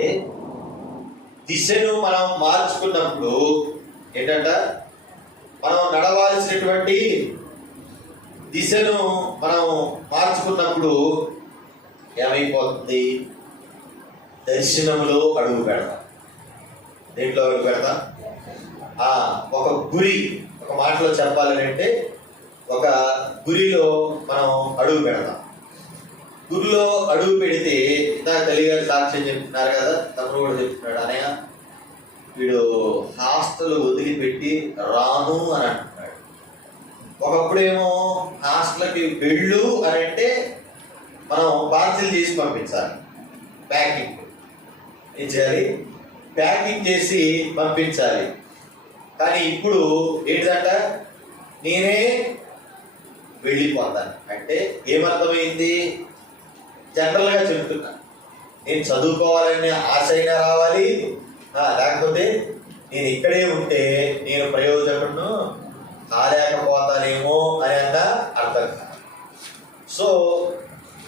అంటే దిశను మనం మార్చుకున్నప్పుడు ఏంటంట, మనం నడవాల్సినటువంటి దిశను మనం మార్చుకున్నప్పుడు ఏమైపోతుంది? దర్శనంలో అడుగు పెడతాం. దేంట్లో అడుగు పెడతాం? ఒక గురి, ఒక మాటలో చెప్పాలంటే ఒక గురిలో మనం అడుగు పెడతాం. గురిలో అడుగు పెడితే ఇందాక తల్లిగారు సాక్ష్యం చెప్తున్నారు కదా, తమ్ముడు కూడా చెప్తున్నాడు, అనయ్య వీడు హాస్టల్ వదిలిపెట్టి రాను అని అంటున్నాడు. ఒకప్పుడేమో హాస్టల్కి వెళ్ళు అని అంటే మనం పార్సిల్ చేసి పంపించాలి, ప్యాకింగ్ ఏం చేయాలి? ప్యాకింగ్ చేసి పంపించాలి. కానీ ఇప్పుడు ఏంటంట, నేనే వెళ్ళిపోతాను అంటే ఏమర్థమైంది? జనరల్గా చెప్తున్నా, నేను చదువుకోవాలనే ఆశ అయినా రావాలి, లేకపోతే నేను ఇక్కడే ఉంటే నేను ప్రయోజకుడును కాలేకపోతానేమో అని అర్థం కాదు. సో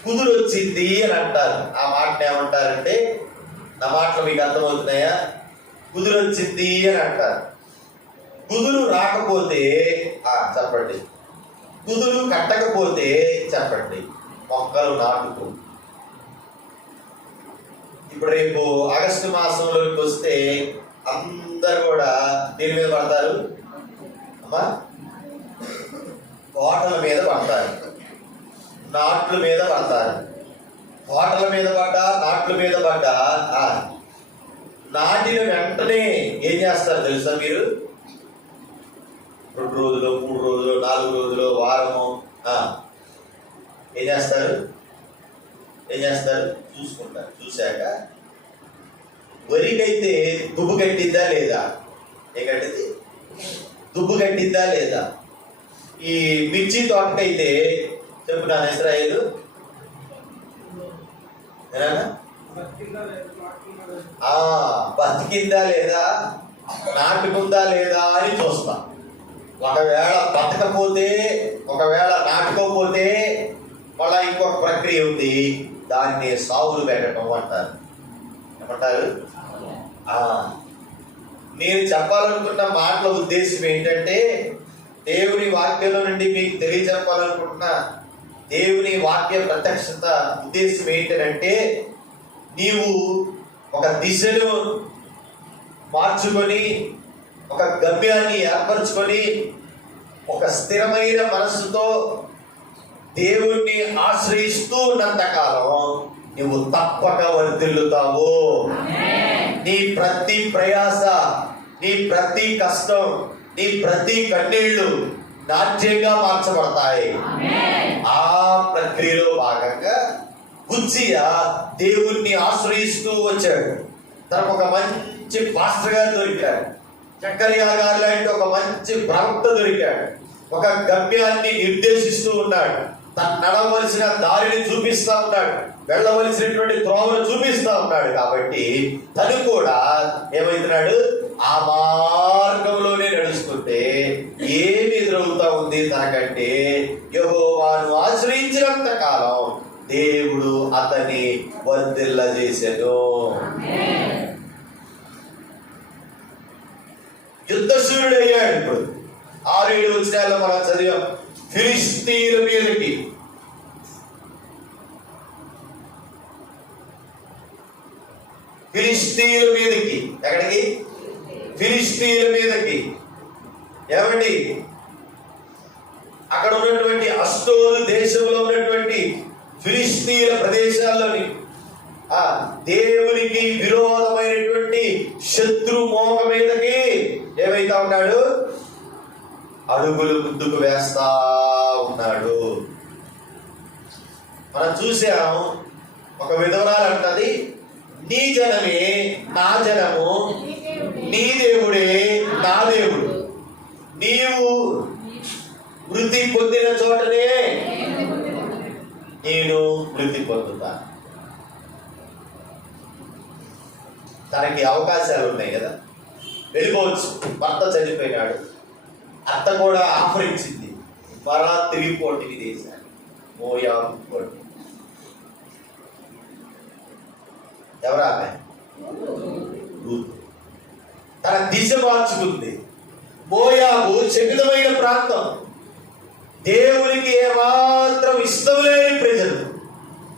కుదురొచ్చింది అని అంటారు. ఆ మాటను ఏమంటారంటే, నా మాటలు మీకు అర్థమవుతున్నాయా? కుదురొచ్చింది అని అంటారు. కుదురు రాకపోతే చెప్పండి, కుదురు కట్టకపోతే చెప్పండి, మొక్కలు నాటుకో. ఇప్పుడు రేపు ఆగస్టు మాసంలోకి వస్తే అందరు కూడా దీని మీద పడతారు అమ్మా, తోటల మీద పడతారు, నాట్ల మీద పడతారు. తోటల మీద పడ్డా, నాట్ల మీద పడ్డా నాటిన వెంటనే ఏం చేస్తారు తెలుసా మీరు? 2 రోజులు, 3 రోజులు, 4 రోజులు, వారము ఏం చేస్తారు? చూసుకుంటారు. చూశాక వరికైతే దుబ్బు కట్టిద్దా లేదా? ఏ కట్టింది? దుబ్బు కట్టిద్దా లేదా? ఈ మిర్చి తోటకైతే చెప్పు నా ఇస్రాయేలు, బతికిందా లేదా, నాటుకుందా లేదా అని చూస్తాం. ఒకవేళ బతకపోతే, ఒకవేళ నాటుకోకపోతే మళ్ళా ఇంకొక ప్రక్రియ ఉంది, దాన్ని సాగులు పెట్టడం అంటారు. ఏమంటారు? నేను చెప్పాలనుకున్న మాటల ఉద్దేశం ఏంటంటే, దేవుని వాక్యంలో నుండి మీకు తెలియజెప్పాలనుకుంటున్నా దేవుని వాక్య ప్రత్యక్షత ఉద్దేశం ఏంటంటే, నీవు ఒక దిశను మార్చుకొని, ఒక గమ్యాన్ని ఏర్పరచుకొని, ఒక స్థిరమైన మనస్సుతో దేవుణ్ణి ఆశ్రయిస్తూ ఉన్నంతకాలం నువ్వు తప్పక వర్ధిల్లుతావు. నీ ప్రతి ప్రయాస, నీ ప్రతి కష్టం, నీ ప్రతి కన్నీళ్లు నాట్యంగా మార్చబడతాయి. ఆ ప్రక్రియలో భాగంగా ఉజ్జియా దేవుణ్ణి ఆశ్రయిస్తూ వచ్చాడు. తనకు ఒక మంచి పాస్టర్ గారు దొరికాడు, జకర్యా గారు లాంటి ఒక మంచి ప్రవక్త దొరికాడు. ఒక గమ్యాన్ని నిర్దేశిస్తూ ఉన్నాడు, తను నడవలసిన దారిని చూపిస్తా ఉన్నాడు, వెళ్ళవలసినటువంటి త్రోవను చూపిస్తా ఉన్నాడు. కాబట్టి తను కూడా ఏమవుతున్నాడు? ఆ మార్గంలోనే నడుస్తుంటే ఏమి ఎదురవుతా ఉంది తనకంటే, యెహోవాను ఆశ్రయించినంత కాలం దేవుడు అతని వర్ధిల్లజేసెను. యుద్ధశూరుడయ్యాడు. ఇప్పుడు 6-7 వచనాల్లో మనం చదివాం. ఫిలిష్తీయుల మీదకి ఎక్కడికి? ఫిలిష్తీయుల మీదకి. ఏమండి, అక్కడ ఉన్నటువంటి అష్టోరు దేశంలో ఉన్నటువంటి ఫిలిష్తీయుల ప్రదేశాల్లోని దేవునికి విరోధమైనటువంటి శత్రు మోక మీదకి ఏమైతా ఉన్నాడు? అడుగులు ముందుకు వేస్తా ఉన్నాడు. మనం చూసాం, ఒక విధవరాలు అంటది, నీ జనమే నా జనము, నీ దేవుడే నా దేవుడు. నీవు వృద్ధి పొందిన చోటనే నేను వృద్ధి పొందుతా. తనకి అవకాశాలు ఉన్నాయి కదా, వెళ్ళిపోవచ్చు. భర్త చనిపోయినాడు, అత్త కూడా ఆఫర్ ఇచ్చింది, మరలా తిరిగిపోండి విదేశాన్ని, మోయాబు. ఎవరు ఆమె? రూతు తన దిశ మార్చుకుంది. మోయాబు శపితమైన ప్రాంతం, దేవునికి ఏమాత్రం ఇష్టం లేని ప్రజలు,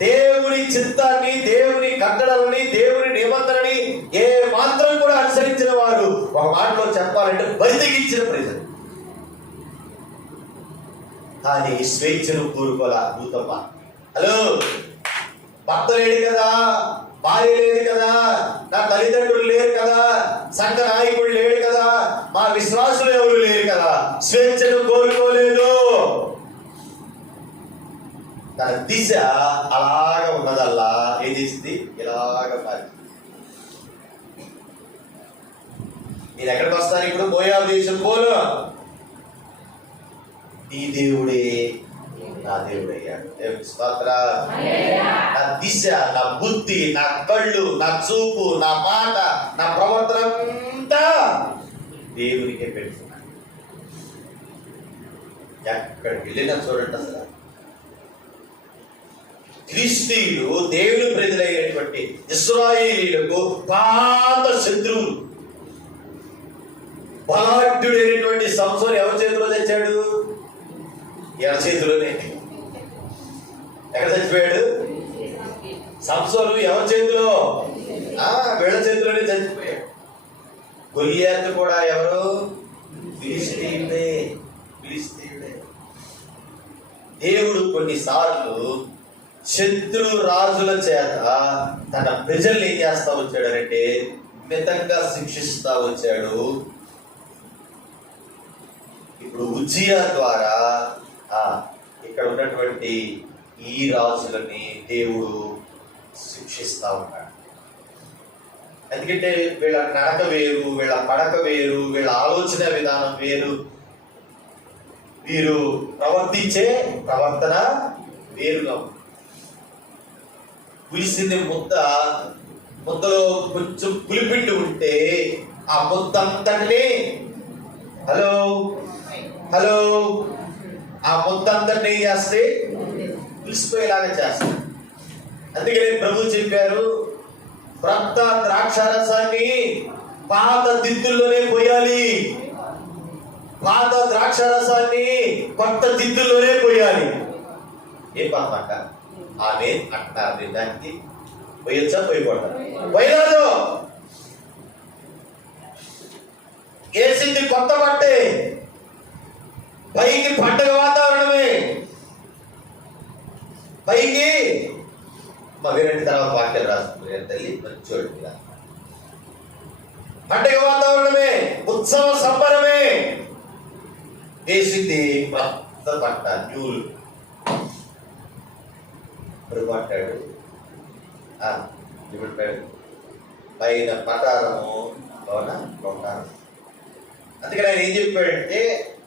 దేవుని చిత్తాన్ని, దేవుని కట్టడలని, దేవుని నిబంధనని ఏ మాత్రం కూడా అనుసరించిన వారు, ఒక మాటలో చెప్పాలంటే బరితెగించిన ప్రజలు. కానీ స్వేచ్ఛను కోరుకోలే రూతమ్మ. హలో, భర్త లేడు కదా, భార్య లేదు కదా, నా తల్లిదండ్రులు లేరు కదా, సంఘ నాయకుడు లేడు కదా, మా విశ్వాసులు ఎవరు లేరు కదా, స్వేచ్ఛను కోరుకోలేదు. తన దిశ అలాగ ఉన్నదల్లా ఏం చేసింది, ఇలాగ మారింది. నేను ఎక్కడికి వస్తాను ఇప్పుడు? మోయాబు దేశం పోను. నీ దేవుడే నా దేవుడయ్యాడు. నా దిశ, నా బుద్ధి, నా కళ్ళు, నా చూపు, నా మాట, నా ప్రవర్తన అంతా దేవునికే పెడుతున్నాను. ఎక్కడికి వెళ్ళినా చూడండి, అసలు క్రీస్తీయులు దేవుని ప్రజలైనటువంటి ఇశ్రాయేలీయులకు పాత శత్రువులు. బలాఢ్యుడైనటువంటి సంసోను ఎవరి చేతిలో తెచ్చాడు? ఎవరి చేతిలోనే. ఎక్కడ చచ్చిపోయాడు సంసోను? ఎవరి చేతిలో? వీళ్ళ చేతిలోనే చచ్చిపోయాడు. గొలియాతు కూడా ఎవరు? ఫిలిష్తీయుడే. దేవుడు కొన్నిసార్లు శత్రు రాజుల చేత తన ప్రజల్ని ఏం చేస్తా వచ్చాడంటే మితంగా శిక్షిస్తా వచ్చాడు. ఇప్పుడు ఉజ్జియా ద్వారా ఇక్కడ ఉన్నటువంటి ఈ రాజులని దేవుడు శిక్షిస్తా ఉన్నాడు. ఎందుకంటే వీళ్ళ నడక వేరు, వీళ్ళ పడక వేరు, వీళ్ళ ఆలోచన విధానం వేరు, వీరు ప్రవర్తించే ప్రవర్తన వేరుగా ఉంది. పులిసింది ముద్దలో కొంచెం పులిపిండి ఉంటే ఆ ముద్ద అంతటినీ హలో ఆ ముద్ద అంతటినీ ఏం చేస్తే పులిసిపోయేలాగా చేస్తాడు. అందుకనే ప్రభు చెప్పారు, క్రొత్త ద్రాక్షారసాన్ని పాత దిద్దుల్లోనే పోయాలి, పాత ద్రాక్షారసాన్ని కొత్త దిద్దుల్లోనే పోయాలి. ఏం పాపమాట ఆమె అంటారు, దానికి పోయొచ్చా? పోయకూడదు. పోయరాదు. వేసింది కొత్త బట్టే, పైకి పండగ వాతావరణమే, పైకి మా వీరంటి తర్వాత వాక్యాలు రాసుకున్నారు తల్లి మంచోడు. పండగ వాతావరణమే, ఉత్సవ సంబరమే. వేసింది కొత్త పంట, న్యూలు. పట్టాడు ఇప్పుడు పైన పటారము, లోన కొట్టారు. అందుకని ఆయన ఏం చెప్పాడంటే,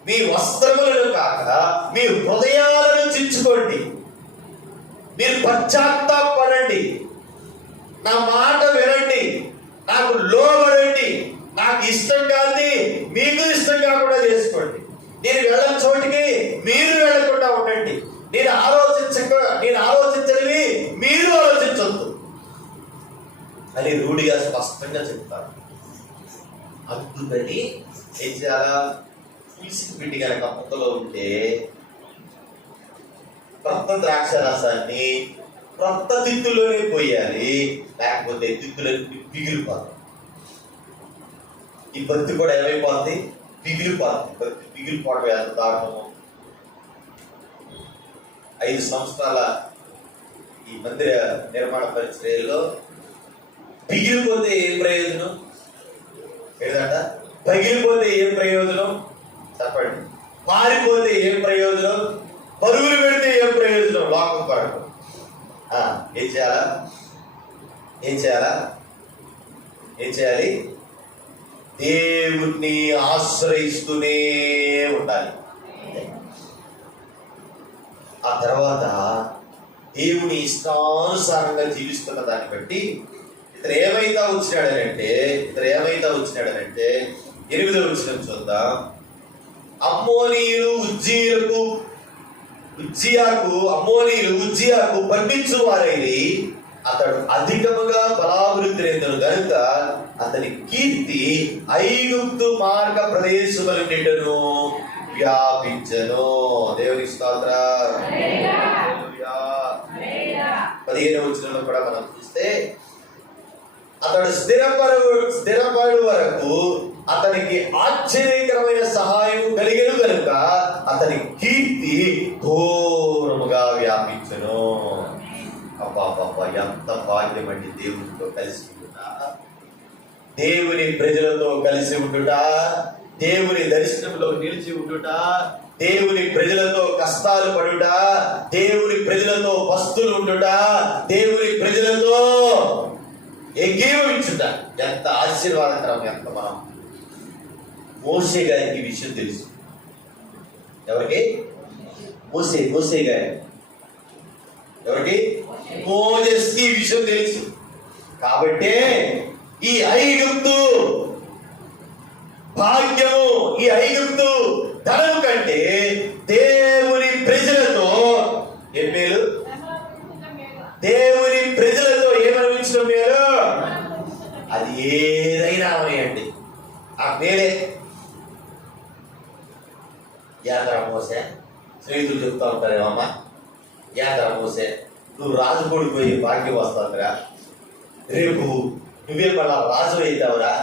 మీ వస్త్రములను కాక మీ హృదయాలను చించుకోండి, మీరు పశ్చాత్తాపడండి, నా మాట వినండి, నాకు లోబడండి, నాకు ఇష్టం కాదు మీకు ఇష్టం కాకుండా చేసుకోండి, నేను వెళ్ళని చోటికి మీరు వెళ్ళకుండా ఉండండి, నేను ఆలోచించనివి మీరు ఆలోచించొద్దు అని రూఢిగా స్పష్టంగా చెప్తారు. అందుకని ఏం చేయాలా? పులిసిన పిండి కనుక ముద్దలో ఉంటే కొత్త ద్రాక్ష రసాన్ని కొత్త దిద్దులోనే పోయాలి, లేకపోతే దిద్దులన్నీ పిగిలిపోతాయి. ఈ బత్తి కూడా ఏమైపోతుంది? పిగిలిపోతుంది. బత్తి పిగిలిపోవడం ఎంత దారుణము. 5 సంవత్సరాల ఈ మందిర నిర్మాణ పరిచర్యలో పిగిలిపోతే ఏం ప్రయోజనం? ఏదంట పగిలిపోతే ఏం ప్రయోజనం? చెప్పండి. మారిపోతే ఏం ప్రయోజనం? పరుగులు పెడితే ఏం ప్రయోజనం? లోకం కొరకు ఏం చేయాలి? దేవుణ్ణి ఆశ్రయిస్తూనే ఉండాలి. ఆ తర్వాత దేవుని ఇష్టానుసారంగా జీవిస్తున్న దాన్ని బట్టి ఇతను ఏమైతే వచ్చినాడనంటే 8వ వచనం చూద్దాం. అమ్మోనీయులు ఉజ్జియాకు బంధించు వారైరి, అతడు అధికముగా బలాభివృద్ధి చెందెను గనుక అతని కీర్తి ఐగుప్తు మార్గ ప్రదేశములన్నిటను వ్యాపించెను. దేవునికి స్తోత్రం. 15వ వచనంలో కూడా మనం చూస్తే అతడు స్థిరపడు వరకు అతనికి ఆశ్చర్యకరమైన సహాయం కలిగెను కనుక అతని కీర్తి ఘోరముగా వ్యాపించెను. అబ్బా ఎంత భాగ్యం అండి దేవునితో కలిసి ఉండుట, దేవుని ప్రజలతో కలిసి ఉండుట, దేవుని దర్శనంలో నిలిచి ఉండుట, దేవుని ప్రజలతో కష్టాలు పడుట, దేవుని ప్రజలతో పస్తులు ఉండుట, దేవుని ప్రజలతో ఏకీభవించుట ఎంత ఆశీర్వాదకరం. ఎంత మనం మోషే గారికి విషయం తెలుసు. ఎవరికి? మోషే గారి. ఎవరికి? మోజెస్కి విషయం తెలుసు. కాబట్టి ఈ ఐగుప్తు భాగ్యము, ఈ ఐగుప్తు ధనం కంటే దేవుని ప్రజలతో ఏం మేలు? దేవుని ప్రజలతో ఏమనిపించడం మేలు? అది ఏదైనా అవనియండి, ఆ మేలే. యాత్ర మోసే స్నేహితులు చెప్తా ఉంటారేమమ్మా, యాత్ర మోసే నువ్వు రాజు కొడిపోయి భాగ్యం వస్తుందిరా, రేపు నువ్వే మళ్ళా రాజు అవుతావురా,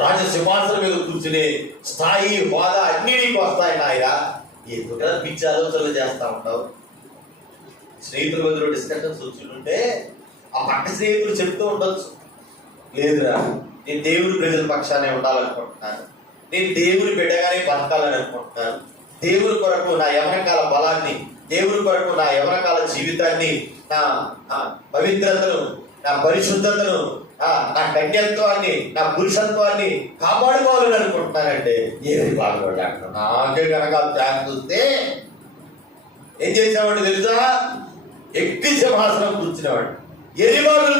రాజ సింహాసనం మీద కూర్చునే స్థాయి హోదా అన్ని నీకు వస్తాయి నాయరా. ఎందుకలా పిచ్చి ఆలోచనలు చేస్తా ఉంటావు? స్నేహితుల మధ్యలో డిస్కషన్స్ వచ్చింటే ఆ పక్క స్నేహితులు చెప్తూ ఉండొచ్చు, లేదురా నేను దేవుని ప్రజల పక్షానే ఉండాలనుకుంటున్నాను, నేను దేవుని బిడ్డగానే బతకాలని అనుకుంటున్నాను, దేవుని కొరకు నా యవనకాల బలాన్ని, దేవుని కొరకు నా యవనకాల జీవితాన్ని, నా పవిత్రతను, నా పరిశుద్ధతను, నా కన్యత్వాన్ని, నా పురుషత్వాన్ని కాపాడుకోవాలని అనుకుంటున్నానంటే ఏది బాగుపడ్డా. నాకే కనుక త్యాగం చూస్తే ఏం చేసేవాడు తెలుసా? ఎక్కి సింహాసనం కూర్చునేవాడు. ఎరివాగులు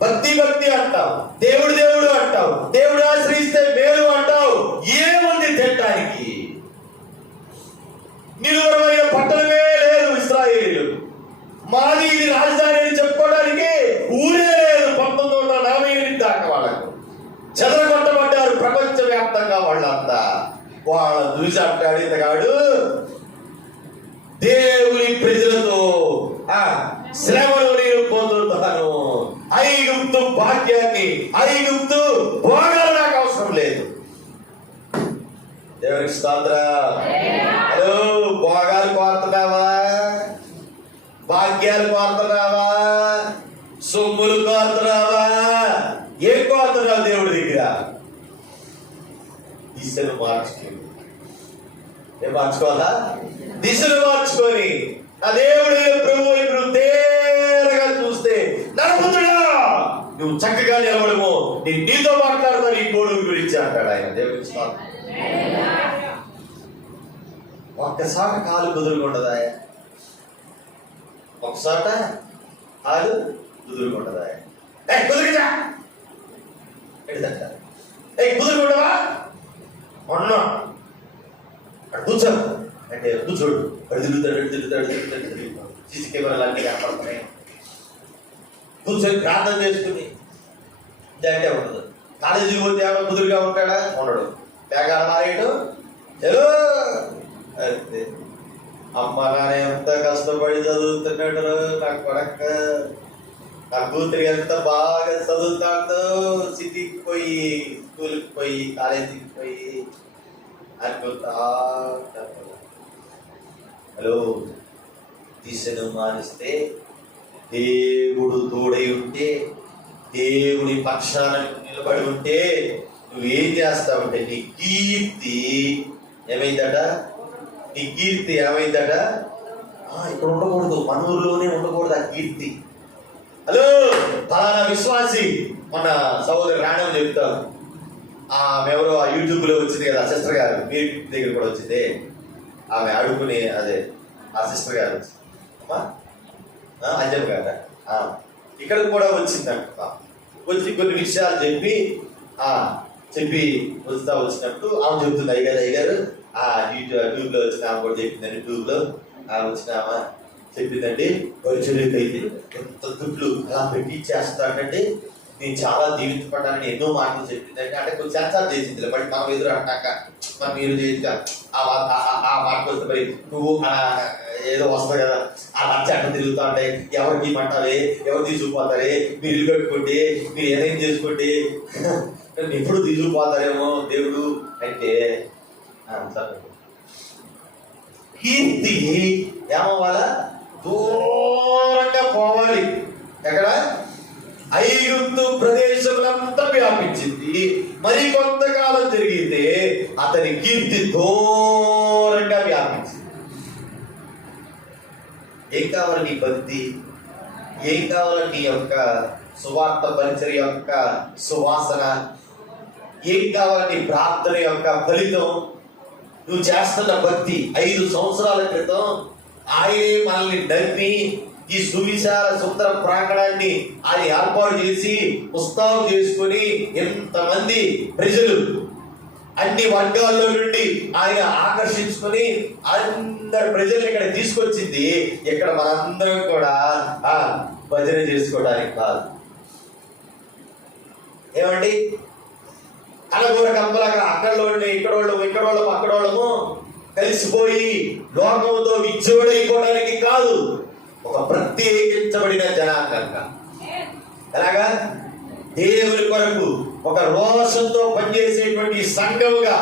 భక్తి అంటావు, దేవుడు అంటావు, దేవుడు ఆశ్రయిస్తే మేలు అంటావు. ఏముంది తినడానికి? నిలువరమైన పట్టణమే లేదు ఇశ్రాయేలీయులు. మాది ఇది రాజధాని అని చెప్పుకోవడానికి ఊరే లేదు. 1948 దాకా వాళ్ళకు చెదరగొట్టబడ్డారు ప్రపంచ వ్యాప్తంగా వాళ్ళంతా. వాళ్ళ చూసి అంటాడు ఇతగాడు, దేవుని ప్రజలతో శ్రమను నేను పొందుతాను, ఐగుప్తు భాగ్యాన్ని, ఐగుప్తు భోగాలు నాకు అవసరం లేదు. దేవునికి స్తోత్రం. హలో, భోగాలు కోరుతున్నావా? భాగ్యాలు కోరుతున్నావా? సొమ్ములు కోరుతున్నావా? ఏం కోరుతున్నావు దేవుడి దగ్గర? దిశను మార్చుకోవాలి. ఏం మార్చుకోవాలా? దిశను మార్చుకొని నా దేవుడు ప్రభు ఇప్పుడు తేరగా చూస్తే నరపుతుడా నువ్వు చక్కగా నిలబడము, నేను నీతో మాట్లాడతాను ఈ కోడు గురించి అంటాడు ఆయన. దేవుడికి స్తోత్రం. ఒక్కసారి కాలు కుదురుకుండదా? ఒకసారి కాలు కుదురుకుండదా? కుదురుగా కుదురుకుండవా? అన్నా కూర్చో అంటే కూర్చోడు, తిరుగుతాడు. సీసీ కెమెరాలు అన్నీ కనపడుతున్నాయి. కూర్చొని ప్రార్థన చేసుకుని అంటే ఉండదు. కాలేజీకి పోతే ఏమో కుదురుగా ఉంటాడా? ఉండడు. బేగాల మారేయడం హలో అంతే. అమ్మ నాన్న ఎంత కష్టపడి చదువుతున్నాడు, నా కొడక, నా కూతురు ఎంత బాగా చదువుతాడు, సిటీకి పోయి, స్కూల్కి పోయి, కాలేజీకి పోయి అనుకుంటా. హలో, దిశను మారిస్తే, దేవుడు తోడై ఉంటే, దేవుని పక్షాన నిలబడి ఉంటే నువ్వేం చేస్తావంటే నీ కీర్తి ఏమైందట? నీ కీర్తి ఏమైందట? ఇక్కడ ఉండకూడదు, మన ఊర్లోనే ఉండకూడదు ఆ కీర్తి. హలో, ఫలానా విశ్వాసి మన సహోదరు రాణం చెప్తాను. ఎవరో ఆ యూట్యూబ్లో వచ్చింది కదా, ఆ సిస్టర్ గారు మీ దగ్గర కూడా వచ్చింది. ఆమె అడుగుని అదే ఆ సిస్టర్ గారు అమ్మా అంజమ్మ గారు ఇక్కడ కూడా వచ్చిందంట. వచ్చి కొన్ని విషయాలు చెప్పి వచ్చినప్పుడు ఆమె చెప్తుంది, అయ్యారు యూట్యూబ్లో వచ్చిన ఆమె కూడా చెప్పిందని. యూట్యూబ్లో వచ్చినామా చెప్పిందండి. పరిచర్యకైతే ఎంత దుడ్లు అలా పెట్టించేస్తాడంటే నేను చాలా దీవించబడ్డానని ఎన్నో మాటలు చెప్పిందండి. అంటే కొంచెం సెన్సార్ చేసింది, బట్ మనం ఎదురు అంటాక మరి మీరు చేసిగా ఆ మాటకు వస్తే మరి నువ్వు ఏదో వస్తుంది కదా, ఆ లక్ష అట్లా తిరుగుతూ ఉంటాయి. ఎవరికి ఇమ్మంటారే, ఎవరు తీసుకుపోతారే, మీరు ఇల్లు కట్టుకోండి, మీరు ఏదైనా చేసుకోండి, ఎప్పుడు తీసుకుపోతారేమో దేవుడు అంటే కీర్తి ఏమవ్వాలా? దూరంగా పోవాలి. ఎక్కడ? ఐగుప్తు ప్రదేశములంతా వ్యాపించింది. మరి కొంతకాలం జరిగితే అతని కీర్తి దూరంగా వ్యాపించింది. ఏం కావాలి నీ భక్తి? ఏం కావాలి నీ యొక్క సువార్త పరిచర్య యొక్క సువాసన? ఏం కావాలి నీ ప్రార్థన యొక్క ఫలితం? నువ్వు చేస్తున్న భక్తి 5 సంవత్సరాల క్రితం ఆయనే మనల్ని నమ్మి ఈ సువిశాల సుందర ప్రాంగణాన్ని ఆయన ఏర్పాటు చేసి పుస్తకం చేసుకుని ఎంతమంది ప్రజలు అన్ని వర్గాల్లో నుండి ఆయన ఆకర్షించుకొని అందరు ప్రజల్ని ఇక్కడ తీసుకొచ్చింది. ఇక్కడ మనందరం కూడా భజన చేసుకోవడానికి కాదు. ఏమండి? అలగూర కంపలాగా అక్కడోళ్ళు ఇక్కడోళ్ళము అక్కడోళ్ళము కలిసిపోయి లోకంతో విచ్చోడైపోవడానికి కాదు, ఒక ప్రత్యేకించబడిన జనాంగంగా. ఎలాగా? దేవుని కొరకు ఒక రోషంతో పనిచేసేటువంటి సంఘముగా.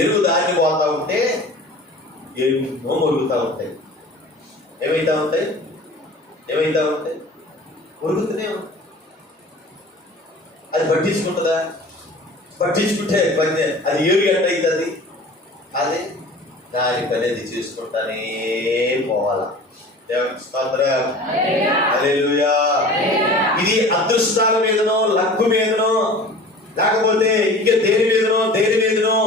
ఎరువు దాన్ని పోతా ఉంటే ఎన్నో మొరుగుతూ ఉంటాయి. ఏమైతా ఉంటాయి? మొరుగుతూనే ఉంటాయి. అది పట్టించుకుంటుందా? పట్టించుకుంటే అది ఏరు గంట అవుతుంది. అదే దాని పని అది చేసుకుంటానే పోవాలా. దేవునికి స్తోత్రం. హల్లెలూయా. ఇది అదృష్టాల మీదనో లక్కు మీదనో లేకపోతే ఇంకా దేని మీదనో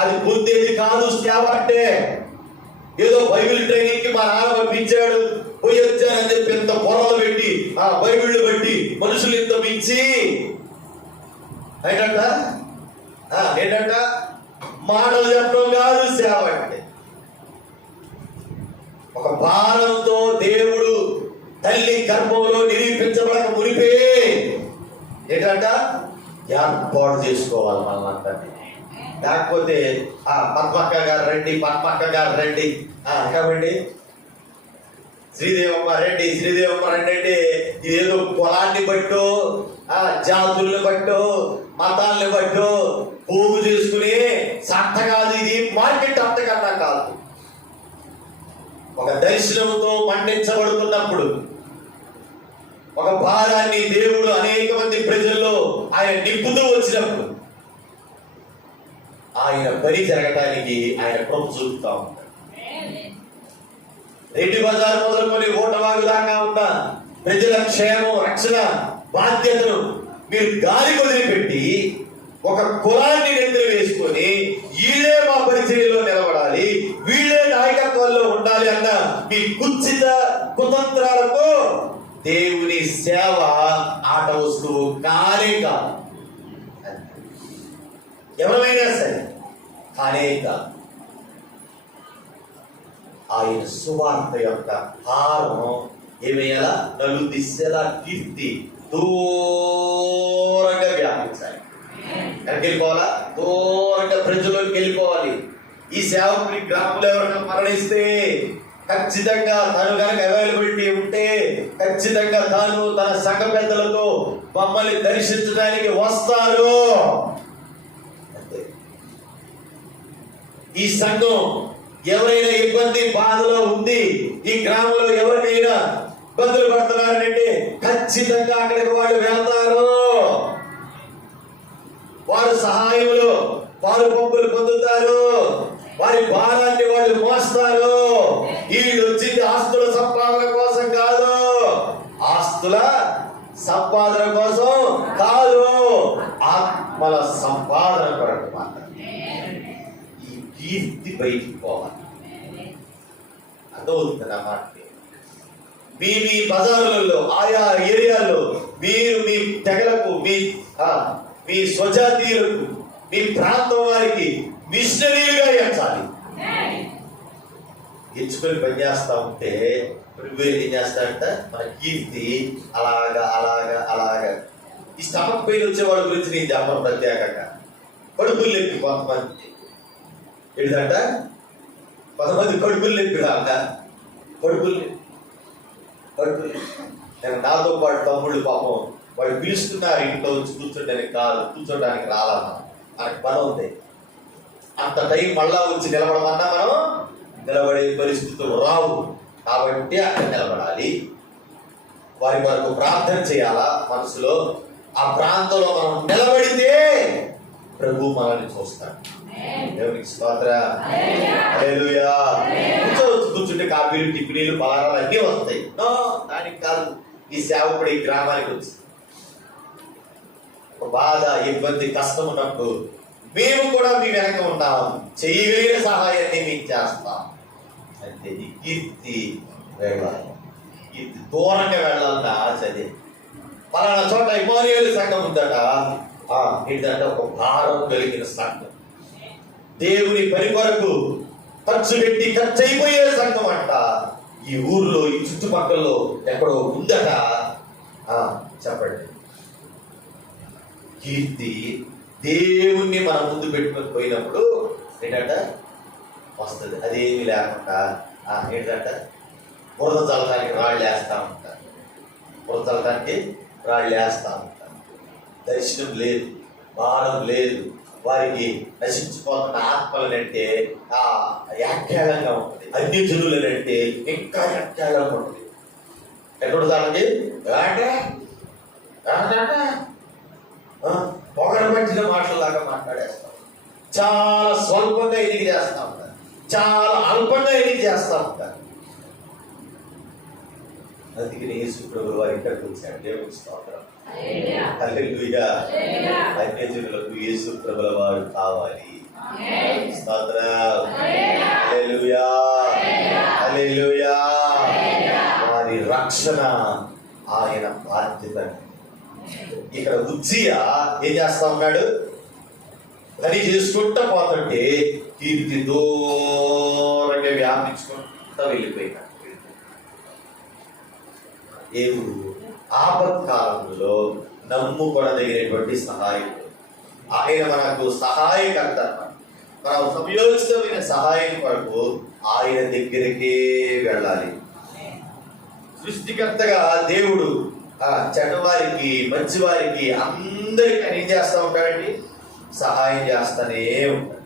అది పొందేది కాదు. సేవ అంటే ఏదో బైబిల్ ట్రైనింగ్ కి మా నాన్న పంపించాడు, పోయి వచ్చానని చెప్పి ఇంత పొరలు పెట్టి ఆ బైబిళ్ళు బట్టి మనుషులు ఇంత మించి ఏంటంట మాటలు చెప్పడం కాదు సేవ అంటే. ఒక భారంతో దేవుడు తల్లి గర్భంలో నిరూపించబడక మునిపే ఏంటంట ఏర్పాటు చేసుకోవాలి మనల్ని. లేకపోతే పద్మక్క గారు రండి కాబట్టి శ్రీదేవమ్మ రండి అంటే ఇదేదో పొలాన్ని బట్టో జాతుల్ని బట్టో మతాల్ని బట్టో పోగు చేసుకుని సంత కాదు. ఇది మార్కెట్ అంతకన్నా కాదు. ఒక దర్శనంతో మండించబడుతున్నప్పుడు ఒక భారాన్ని దేవుడు అనేక మంది ప్రజల్లో ఆయన నింపుతూ వచ్చినప్పుడు ఆయన పని జరగటానికి ఆయన కృప చూపుతా ఉంటాడు. రెడ్డి బజార్ మొదలుకొని ఓటవాగు దాకా ఉన్న ప్రజల క్షేమం రక్షణ బాధ్యతను మీరు గాలి వదిలిపెట్టి ఒక కులాన్ని నెత్తి వేసుకొని వీళ్ళే మా పరిచర్యలో నిలబడాలి, వీళ్ళే నాయకత్వంలో ఉండాలి అన్న మీ కుత్సిత కుతంత్రాలకు దేవుని సేవ ఆట వస్తువు కానే కాదు. ఎవరైనా సరే కానే కాదు. ఆయన సువార్త యొక్క భారం ఏమయ్యాలా? నలు దిశల కీర్తి దూరంగా వ్యాపించాలి. ఎక్కడికి వెళ్ళిపోవాలా? దూరంగా ప్రజల్లోకి వెళ్ళిపోవాలి. ఈ సేవకుని గ్రామంలో ఎవరైనా మరణిస్తే ఖచ్చితంగా తను కనుక అవైలబిలిటీ ఉంటే ఖచ్చితంగా తాను తన సంఘ పెద్దలతో మమ్మల్ని దర్శించడానికి వస్తారు. ఈ సంఘం ఎవరైనా ఇబ్బంది బాధలో ఉంది, ఈ గ్రామంలో ఎవరికైనా ఇబ్బందులు పడుతున్నారంటే ఖచ్చితంగా అక్కడికి వాళ్ళు వెళ్తారు. వారు సహాయంలో వారు పంపులు పొందుతారు. వారి భారాన్ని వాళ్ళు మోస్తారు. వీళ్ళు వచ్చింది ఆస్తుల సంపాదన కోసం కాదు, ఆస్తుల సంపాదన కోసం కాదు, ఆత్మల సంపాదన కొరకు మాత్రమే. ఈ కీర్తి బయటికి పోవాలి. అర్థమవుతుంది అన్నమాట. మీ బజారులలో ఆయా ఏరియాల్లో మీరు మీ తెగలకు మీ స్వజాతీయులకు మీ ప్రాంతం వారికి మిషనరీలుగా ఎంచాలి. ఎంచుకొని పనిచేస్తా ఉంటే ప్రభు ఏం చేస్తాడంట, మన కీర్తి అలాగా అలాగా అలాగా. ఈ స్టమక్ పెయిన్ వచ్చే వాళ్ళ గురించి నేను చెప్పను ప్రత్యేకంగా. కడుపులు లెప్పి కొంతమంది ఏంటంట, కొంతమంది కడుపులు లెప్పిదాక కడుపులు. నేను నాతో పాటు తమ్ముళ్ళు పాపం వాళ్ళు పిలుస్తున్నారు ఇంట్లో వచ్చి కూర్చోడానికి, కాదు కూర్చోడానికి రాలన్నా, మనకు పని ఉంది. అంత టైం మళ్ళా వచ్చి నిలబడమన్నా మనం నిలబడే పరిస్థితులు రావు. కాబట్టి అక్కడ నిలబడాలి, వారి వరకు ప్రార్థన చేయాలా మనసులో. ఆ ప్రాంతంలో మనం నిలబడితే ప్రభు మనల్ని చూస్తాడు. దేవునికి స్తోత్రం. హల్లెలూయా. కూర్చుంటే కాపీలు టిఫినీలు పలారాలు అన్నీ వస్తాయి. దానికి కాదు, ఈ సేవకుడు ఈ గ్రామానికి వచ్చి ఒక బాధ, ఇబ్బంది, కష్టం ఉన్నప్పుడు మేము కూడా మీ వెనక ఉన్నాం, చేయగలిగిన సహాయాన్ని మీకు చేస్తాం అంటే ఈ కీర్తి వెళ్ళాలి. కీర్తి దూరంగా వెళ్ళాలన్న ఆశ. అదే పలానా చోట ఇమానుయేలు సంఘం ఉందట. ఏంటంటే ఒక భారం కలిగిన సంఘం, దేవుని పని కొరకు ఖర్చు పెట్టి ఖర్చు అయిపోయే సంఘం అంట. ఈ ఊర్లో ఈ చుట్టుపక్కలలో ఎక్కడో ఉందట. చెప్పండి. కీర్తి దేవుణ్ణి మన ముందు పెట్టుకొని పోయినప్పుడు ఏంటంట వస్తుంది. అదేమి లేకుండా ఏంటంట బురద చల్లడానికి రాళ్ళు వేస్తా ఉంటారు. బురద చల్లడానికి రాళ్ళు వేస్తా ఉంటారు. దర్శనం లేదు, భారం లేదు. వారికి నశించిపోతున్న ఆత్మలనంటే వ్యాఖ్యానంగా ఉంటుంది. అన్ని జనులనంటే ఇంకా వ్యాఖ్యానంగా ఉంటుంది. ఎక్కడుందండి పొగరబట్టిన మాటలలాగా మాట్లాడేస్తాం. చాలా స్వల్పంగా ఎదిగి చేస్తా ఉంటారు, చాలా అల్పంగా ఎదిగి చేస్తా ఉంటారు. అందుకని యేసు ప్రభువు వారి ఇక్కడికి వచ్చాడు. దేవునికి స్తోత్రం. హల్లెలూయా. అన్యజనులకు యేసు ప్రభుల వారు కావాలి. స్తోత్రం. హల్లెలూయా. హల్లెలూయా. వారి రక్షణ ఆయన బాధ్యత. ఇక్కడ ఉజ్జియా ఏం చేస్తా ఉన్నాడు, పని చేసుకుంటా పోతుంటే కీర్తి దూరంగా వ్యాపించుకుంటా వెళ్ళిపోయినాడు. దేవుడు ఆపత్కాలంలో నమ్ముకొనదగినటువంటి సహాయకుడు. ఆయన మనకు సహాయకర్త. మనం సంయోజితమైన సహాయం కొరకు ఆయన దగ్గరికే వెళ్ళాలి. సృష్టికర్తగా దేవుడు చెడ్డవారికి మంచివారికి అందరికీ ఏం చేస్తూ ఉంటాడండి, సహాయం చేస్తూనే ఉంటాడు.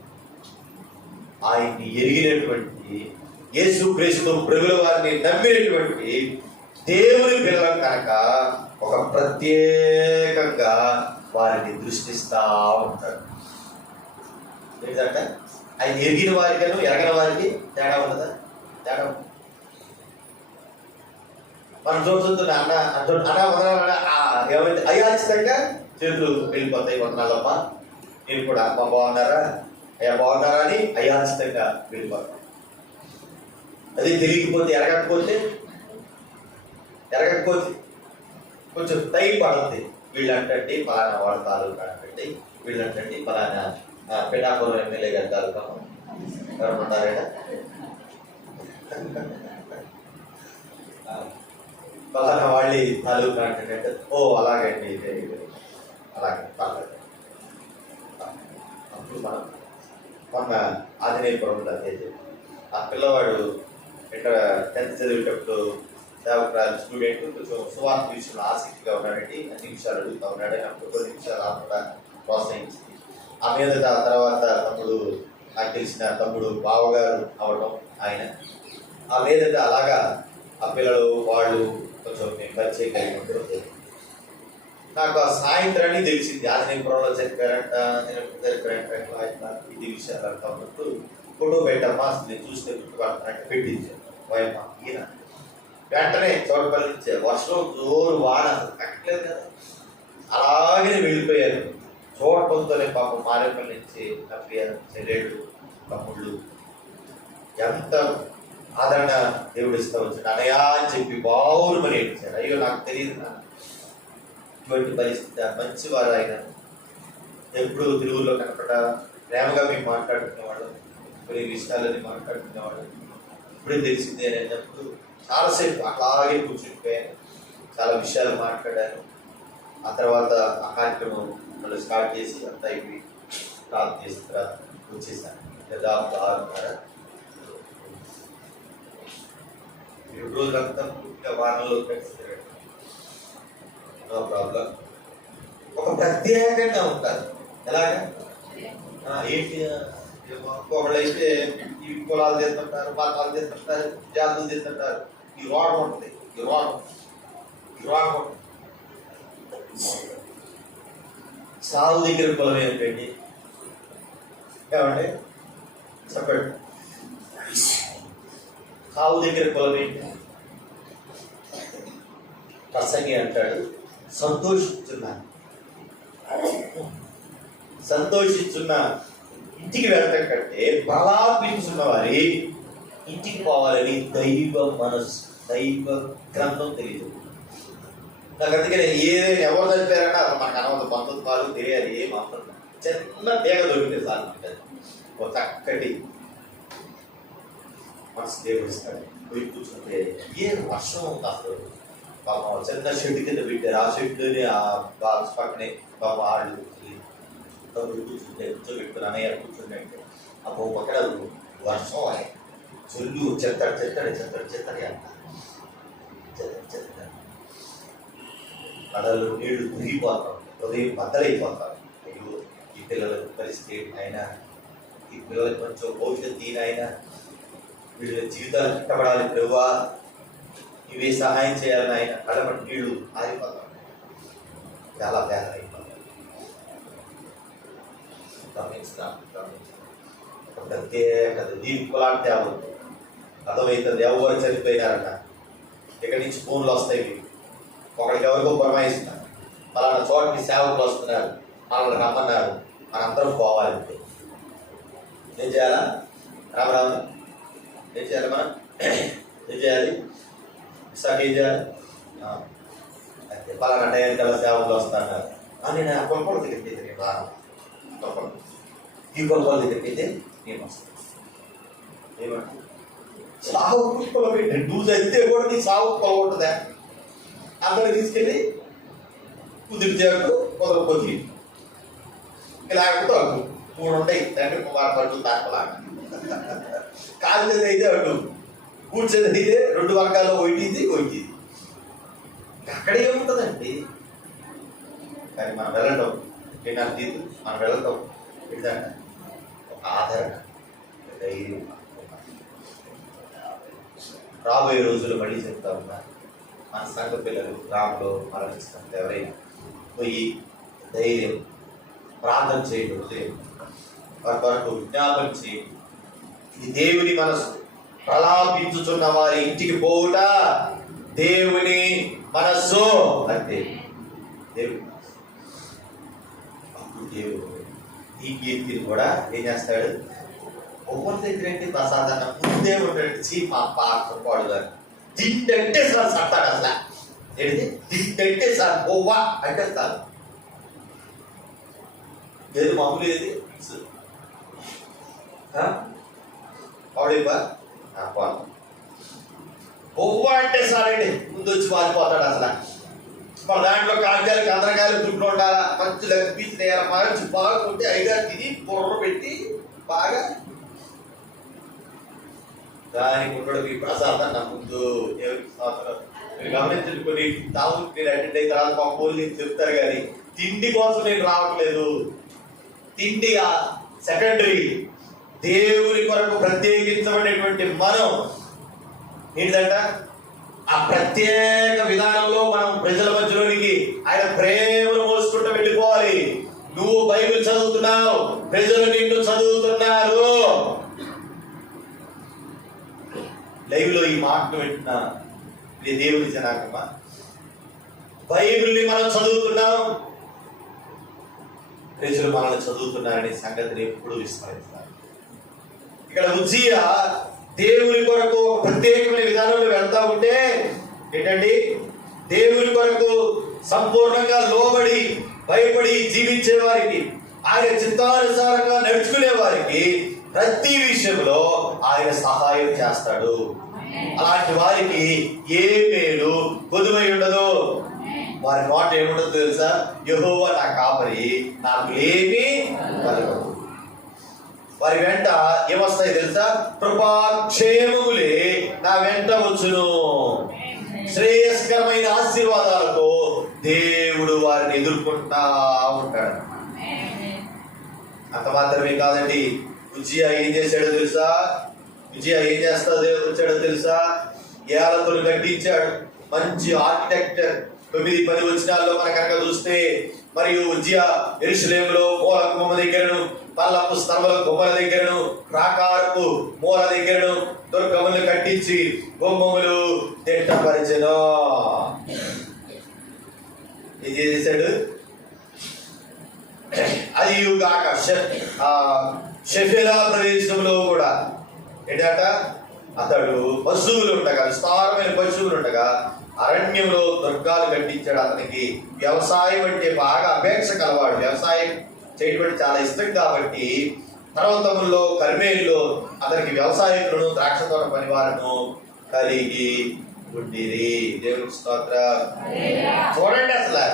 ఆయన్ని ఎరిగినటువంటి యేసుక్రీస్తు ప్రభుల వారిని నమ్మినటువంటి దేవుని పిల్లలు కనుక ఒక ప్రత్యేకంగా వారిని దృష్టిస్తూ ఉంటాడు. ఏంటంటే ఆయన ఎరిగిన వారికను ఎరగని వారికి తేడా ఉండదా? తేడా. మనం చూస్తుంటే అన్న ఏమైతే అయాచితంగా చేతులు వెళ్ళిపోతాయి. వందనాలమ్మా, నేను కూడా అమ్మ బాగున్నారా, అయ్యా బాగున్నారా అని అయాచితంగా వెళ్ళిపోతాం. అది తెలియకపోతే ఎరగకపోతే కొంచెం టైం పడుతుంది. వీళ్ళంటే పలానా వాళ్ళ తాలూకా అంటే, వీళ్ళంటే పలానా పెడాపురం ఎమ్మెల్యే గారి తాలూకా ఎవరుంటారా, పలానా వాళ్ళ తాలూకా అంటే అలాగండి ఇదే అలాగే పర్లేదు. అప్పుడు మనం మొన్న ఆంజనేయపురంలో అదే ఆ పిల్లవాడు 10th చదివేటప్పుడు సేవకురాలు స్టూడెంట్ కొంచెం సువార్త విషయంలో ఆసక్తిగా ఉన్నాడండి. అన్ని విషయాలు అడుగుతూ ఉన్నాడు. అప్పుడు కొన్ని విషయాలు కూడా ప్రోత్సహించింది. ఆ మీద తర్వాత తమ్ముడు, నాకు తెలిసిన తమ్ముడు బావగారు అవడం ఆయన, ఆ మీదట అలాగా ఆ పిల్లలు వాళ్ళు కొంచెం నేను పరిచయం కలిగినప్పుడు నాకు ఆ సాయంత్రాన్ని తెలిసింది. ఆంజనేయపురంలో చెప్పారంట, ఇది విషయాలు అంటా ఉన్నట్టు ఫోటో పెట్టమ్మా, నేను చూస్తే గుర్తుపడుతున్నట్టు పెట్టించాను. పోయమ్మ ఈయన వెంటనే చోటుపల్లి నుంచే వర్షం జోరు వాన కట్టలేదు కదా, అలాగే వెళ్ళిపోయారు. చూడటంతోనే పాపం మారేపల్లి నుంచి అప్పియారు చెల్లెళ్ళు తమ్ముళ్ళు ఎంత ఆదరణ దేవుడు ఇస్తూ వచ్చాడు. అనయా అని చెప్పి బావురు మరి ఏడ్చారు. అయ్యో నాకు తెలియదు నా ఇటువంటి పరిస్థితి. మంచివారు ఆయన, ఎప్పుడు తెలుగులో కనపడ ప్రేమగా మేము మాట్లాడుకునేవాడు, కొన్ని విషయాలని మాట్లాడుకునేవాడు. ఇప్పుడే తెలిసింది అని అన్నప్పుడు చాలాసేపు అలాగే కూర్చుండిపోయాను. చాలా విషయాలు మాట్లాడాను. ఆ తర్వాత ఆ కార్యక్రమం మళ్ళీ స్టార్ట్ చేసి అంతా అయిపోయి స్టార్ట్ చేసిన తర్వాత వచ్చేసాను. దాదాపు 6:30. 7 రోజులంతా పూర్తిగా వారంలో కలిసి నో ప్రాబ్లం. ఒక ప్రత్యేకంగా ఉంటారు. ఎలాగా ఏంటి ఒకళ్ళైతే ఈ కులాలు చేస్తుంటారు, మతాలు చేస్తుంటారు, జాతులు చేస్తుంటారు. ఈ రోగం ఉంటుంది. ఈ రోగం సాగు దగ్గర కులం ఏంటండి? ఏమండి చెప్పండి. సాగు దగ్గర కులం ఏంటి? ప్రసంగి అంటాడు, సంతోషిస్తున్న ఇంటికి వెళ్ళటం కంటే ప్రలాపించున్న వారి ఇంటికి పోవాలని దైవ మనసు, దైవ గ్రంథం తెలియదు. నాకు అందుకనే ఏదైనా ఎవరు చనిపోయారంటే అసలు మనకు అనవద్దు, బంధుత్వాలు తెలియాలి. ఏం అవసరం. చిన్న తీగ దొరికితే సార్ ఒక చక్కటి మనసు దేవుడిస్తాడు. పోయి కూర్చుంటే ఏ వర్షం ఉంది అసలు. పాపం చిన్న షెడ్ కింద పెట్టారు. ఆ షెడ్లోనే ఆ బాక్స్ పక్కనే పాప వాళ్ళు కూర్చుంటే కూర్చోబెట్టుకుని అన్నయ్య కూర్చుంటే అప్పుడు అక్కడ వర్షం అని చొల్లు చెత్తడి అంట. కడలు నీళ్లు తిరిగిపోతాం, ఉదయం బద్దలైపోతాం. అయ్యో ఈ పిల్లల పరిస్థితి అయినా, ఈ పిల్లలకు కొంచెం భవిష్యత్తు అయినా, వీళ్ళ జీవితాలు కట్టబడాలి ప్రభువా, ఇవే సహాయం చేయాలని ఆయన కడపటి నీళ్లు ఆరిపోతాం. చాలా తేడా అయిపోతాం. ప్రత్యేకత దీని కులాంటి తేవద్దు. అర్థమవుతుంది. ఎవరు చనిపోయినారన్న ఇక్కడి నుంచి ఫోన్లు వస్తాయి. మీకు ఒకరికి ఎవరికో పురమాయిస్తున్నారు, పలానా చోటకి సేవకులు వస్తున్నారు, మనల్ని రమ్మన్నారు, మనందరం పోవాలంటే ఏం చేయాలా? రామరామ ఏం చేయాలి? మనం ఏం చేయాలి? ఇసాక ఏం చేయాలి? అయితే పలానా టైం కల్లా సేవకులు వస్తున్నారు అని నేను ఆ కొలకొల దగ్గరికి అయితే నేను రాను. ఈ కొలకొల దగ్గరికి అయితే నేను వస్తాను. ఏమంటే సాగు కుక్కలు పెట్టండి. నువ్వు చదివితే కూడా నీ సాగు కొలగొట్టదా? అందరికి తీసుకెళ్ళి కుదిరితే కుదరపోతుంది. లేకపోతే అడ్డు 3 ఉంటాయి. తండ్రి కుమార్ పట్టు తాకలాగా కాల్చేది అయితే అడ్డు, కూర్చేది అయితే 2 వర్గాల్లో ఒకటి. అక్కడ ఏముంటుందండి? కానీ మనం వెళ్ళటం మనం వెళ్ళటం ఏంటంటే ఒక ఆదరణ, ధైర్యం. రాబోయే రోజులు మళ్ళీ చెప్తా ఉన్నా, మన సంఘ పిల్లలు గ్రామంలో మరణిస్తున్నారు. ఎవరైనా పోయి ధైర్యం ప్రార్థన చేయండి, ఉదయం వారి కొరకు విజ్ఞాపన చేయండి. ఇది దేవుని మనసు. ప్రలాపించుచున్న వారి ఇంటికి పోవుట దేవుని మనస్సు అంటే దేవుని మనసు. అప్పుడు దేవుడు ఈ కీర్తిని కూడా ఏం చేస్తాడు? ఒవ్వరి దగ్గర ఏంటి ప్రసాదన్న ముందే ఉండేసి మా పాట పాడుదాన్ని తింటే సార్ సత్తాడు. అసలు ఏంటి తింటే సార్ ఓవా అంటే సార్ ఏది మామూలు ఏది పాడేపా ఓవా అంటే సార్ అండి ముందు వచ్చి వాలిపోతాడు. అసలు మన దాంట్లో కాంకాయలు కందరకాయలు దుడ్లు ఉండాలా, మంచి లెక్క పీచి వేయాలి, మంచి బాగా కొట్టి 5 తిని బుర్ర పెట్టి బాగా దానికి ఉండడానికి ప్రసాదం ముందు మీరు గమనించండి. కొన్ని తాము మీరు అటెండ్ అయిన తర్వాత మా పోలీసు చెప్తారు, కానీ తిండి కోసం నేను రావట్లేదు. తిండి సెకండరీ. దేవుని కొరకు ప్రత్యేకించబడినటువంటి మనం ఏంటంట? ఆ ప్రత్యేక విధానంలో మనం ప్రజల మధ్యలోనికి ఆయన ప్రేమను మోసుకుంటూ వెళ్ళిపోవాలి. నువ్వు బైబిల్ చదువుతున్నావు, ప్రజలు నిన్ను చదువుతున్నారు. లైవ్ లో ఈ మాటను వింటున్నా దేవుని జనాంగమ్మ, బైబిల్ని మనం చదువుతున్నాం, ప్రజలు మనల్ని చదువుతున్నారనే సంగతిని ఎప్పుడు విస్మరిస్తారు. ఇక్కడ ఉజ్జియా దేవుని కొరకు ప్రత్యేకమైన విధానంలో వెళ్తా ఉంటే ఏంటండి? దేవుని కొరకు సంపూర్ణంగా లోబడి భయపడి జీవించే వారికి, ఆయన చిత్తానుసారంగా నడుచుకునే వారికి ప్రతి విషయంలో ఆయన సహాయం చేస్తాడు. అలాంటి వారికి ఏ మేలు కొదువై ఉండదు. వారి మాట ఏముండదు తెలుసా? యెహోవా నా కాపరి, నాకు ఏమీ కలగదు. వారి వెంట ఏమొస్తాయి తెలుసా? కృపాక్షేమములే నా వెంట వచ్చును. శ్రేయస్కరమైన ఆశీర్వాదాలతో దేవుడు వారిని ఎదుర్కొంటా ఉంటాడు. అంత మాత్రమే కాదండి, ఉజ్జియా ఏం చేశాడో తెలుసా? ఉజ్జియా ఏం వచ్చాడో తెలుసా? ఏలతో కట్టించాడు. మంచి ఆర్కిటెక్టర్. 9-10 వచనాల్లో మన కనుక చూస్తే, మరియు ఉజ్జియా యెరూషలేములో మూల గుమ్మం దగ్గరను, పల్లపు స్తంభల గుమ్మల దగ్గరను, ప్రాకారపు మూల దగ్గరను దుర్గములు కట్టించి గుమ్మములు తిట్టపరిచెను. ఏం చేశాడు? అది కాక షెఫెలా ప్రదేశంలో కూడా ఏంటట, అతడు పశువులు ఉండగా, విస్తారమైన పశువులు ఉండగా అరణ్యంలో దుర్గాలు కట్టించాడు. అతనికి వ్యవసాయం అంటే బాగా అపేక్ష కలవాడు. వ్యవసాయం చేయడం చాలా ఇష్టం కాబట్టి పర్వతముల్లో కర్మేల్లో అతనికి వ్యవసాయకులను, ద్రాక్ష తోట పనివారును కలిగి ఉండిరి. దేవునికి స్తోత్రం. చూడండి, అసలు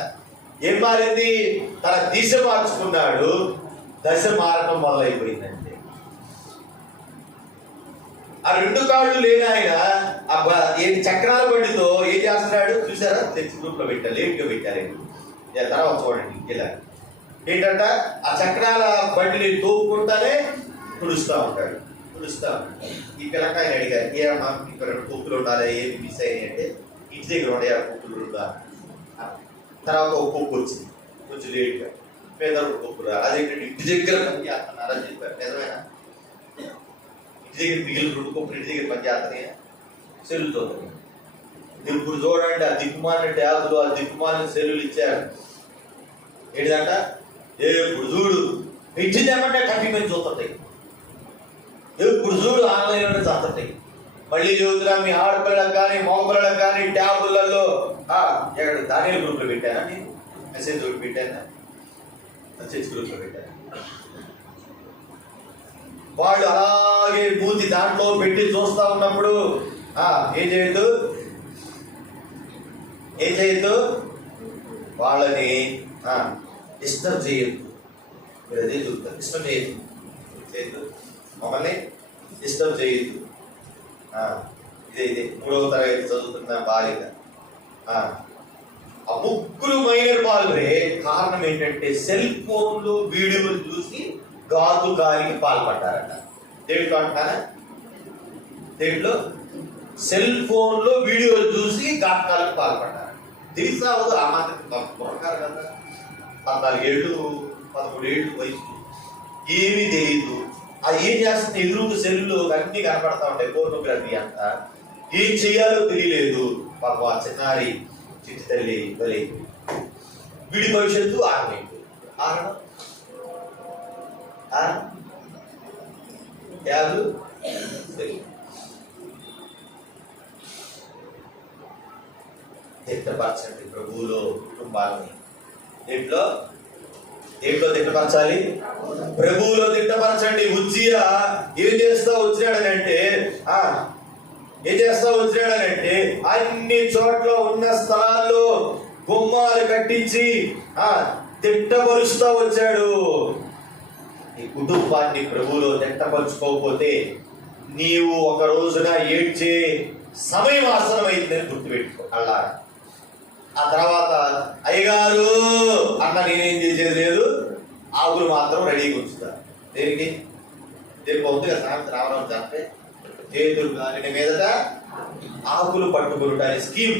ఏం మారింది? తన దిశ మార్చుకున్నాడు. దశ మారటం మొదలైపోయిందంటే, ఆ 2 కాళ్ళు లేని ఆయన ఏంటి చక్రాల బండితో ఏం చేస్తున్నాడు చూసారా? చర్చి గ్రూప్ లో పెట్టారు, లేట్గా పెట్టారు. తర్వాత చూడండి ఇలా ఏంటంట, ఆ చక్రాల బండిని తోపుకుంటానే తుడుస్తూ ఉంటాడు. ఈ పిల్లకాయని అడిగారు, ఏమన్నా ఇక్కడ 2 కుక్కులు ఉండాలి, ఏమి మిస్ అయ్యాయి అంటే, ఇంటి దగ్గర ఉండే 6 కుక్కులు ఉందా. తర్వాత ఒక కుక్కు వచ్చింది కొంచెం లేట్గా, పేద కుక్కురా. అదేంటంటే ఇంటి దగ్గర పని చేస్తున్నారని చెప్పారు. నిజమేనా? ఇంటి దగ్గర మిగిలిన 2 కుక్కలు ఇంటి దగ్గర పని చేస్తున్నాయి, సెల్లుతో. ఇప్పుడు చూడండి, ఆ దిక్కుమాలిన ట్యాబులు, ఆ దిక్కుమాలిన సెల్లులు ఇచ్చారు. ఏంటిదంట, ఇప్పుడు చూడు ఇచ్చిందేమంటే కంటి మీద చూస్తుంటాయి, ఇప్పుడు చూడు ఆన్లైన్లోనే చూస్తుంటాయి. మళ్ళీ చూద్దురా మీ ఆడపిల్లలకు కానీ మగపిల్లలకు కానీ ట్యాబులలో ఎక్కడ దాని గ్రూప్లో పెట్టానా, నేను మెసేజ్ ఒకటి పెట్టానా, మెసేజ్ గ్రూప్లో పెట్టాను. వాళ్ళు అలాగే మూతి దాంట్లో పెట్టి చూస్తూ ఉన్నప్పుడు ఏం చేయొద్దు, వాళ్ళని డిస్టర్బ్ చేయొద్దు. మీరు అదే చూస్తారు, డిస్టర్బ్ చేయొద్దు, మమ్మల్ని డిస్టర్బ్ చేయొద్దు. ఇదే 3వ తరగతి చదువుతున్న బాలిక. ఆ ముగ్గురు మైనర్ బాలురే. కారణం ఏంటంటే సెల్ ఫోన్లు వీడియోలు చూసి గాతుకానికి పాల్పడ్డారట. దేంట్లో అంటారా? దేంట్లో? సెల్ ఫోన్లో వీడియోలు చూసి గాతుకాలకు పాల్పడ్డారు. తెలుసా? ఆ మాత్రం పురకారు కదా, 14 ఏళ్ళు 13 ఏళ్ళు వయసు, ఏమీ తెలియదు. అది ఏం చేస్తుంది? ఎదురు సెల్లు అన్నీ కనపడతా ఉంటాయి, ఫోటోగ్రఫీ అంతా. ఏం చేయాలో తెలియలేదు. పాప చిన్నారి చిట్టి తల్లి బలి. వీడి భవిష్యత్తు ఆగమైంది. ట్యాబు తిట్టపరచండి ప్రభువులో కుటుంబాలని. దేంట్లో తిట్టపరచాలి? ప్రభువులో తిట్టపరచండి. ఉజ్జియా ఏం చేస్తా వచ్చినాడనంటే అన్ని చోట్ల ఉన్న స్థలాల్లో గుమ్మాలు కట్టించి తిట్టపరుస్తూ వచ్చాడు. ఈ కుటుంబాన్ని ప్రభువులో తిట్టపరుచుకోకపోతే నీవు ఒక రోజున ఏడ్చే సమయం ఆసనమైందని గుర్తుపెట్టుకో. అలా ఆ తర్వాత అయ్యగారు అన్న నేనేం చేసేది లేదు, ఆకులు మాత్రం రెడీగా ఉంచుతా. దేనికి ఉంది కదా, సాయంత్రం రావడం అంటే చేతులు కాలిన మీదట ఆకులు పట్టుకుంటాయి స్కీమ్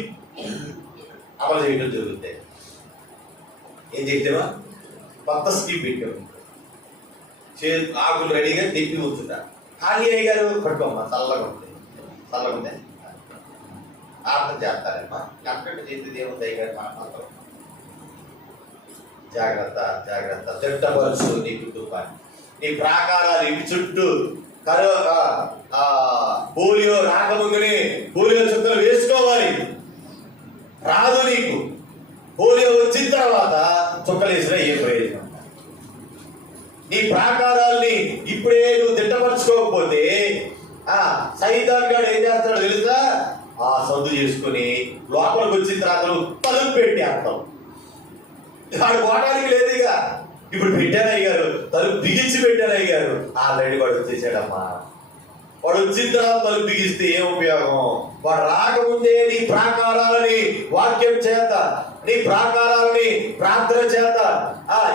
అమలు చేయడం జరుగుతాయి. ఏం చేద్దామా, కొత్త స్కీమ్ పెట్టాము. ఆకులు రెడీగా తిప్పి ఉంచుతా. ఖాళీ అయ్యగారు పట్టుకోమ్మా, చల్లగా ఉంది అర్థం చేస్తారమ్మా. కంప్లీట్ చేసేది ఏముంది అయ్యగారు, మన మాత్రం జాగ్రత్త తిట్టపరుచు నీ కుటుంబాన్ని. నీ ప్రాకారాలు ఇంటి చుట్టూ పోలియో రాకముందునే పోలియో చుక్కలు వేసుకోవాలి. రాదు నీకు. పోలియో వచ్చిన తర్వాత చుక్కలు వేసినా ఏం ప్రయోజనం? నీ ప్రాకారాల్ని ఇప్పుడే నువ్వు తిట్టపరచుకోకపోతే సైతాన్ గాడు ఏం చేస్తాడో తెలుసా? ఆ సందు చేసుకుని లోపలికి వచ్చిన తర్వాత నువ్వు తలుపు పెట్టి అంటావు. వాడు పోవడానికి లేదు. ఇక ఇప్పుడు పెట్టారయ్య గారు, తలుపు బిగించి పెట్టారయ్య గారు. ఆల్రెడీ వాడు వచ్చేసాడమ్మా. వాడు వచ్చిన తర్వాత తలుపు బిగిస్తే ఏం ఉపయోగం? వాడు రాకముందే నీ ప్రాకారాలని వాక్యం చేత, నీ ప్రాకారాలని ప్రార్థన చేత,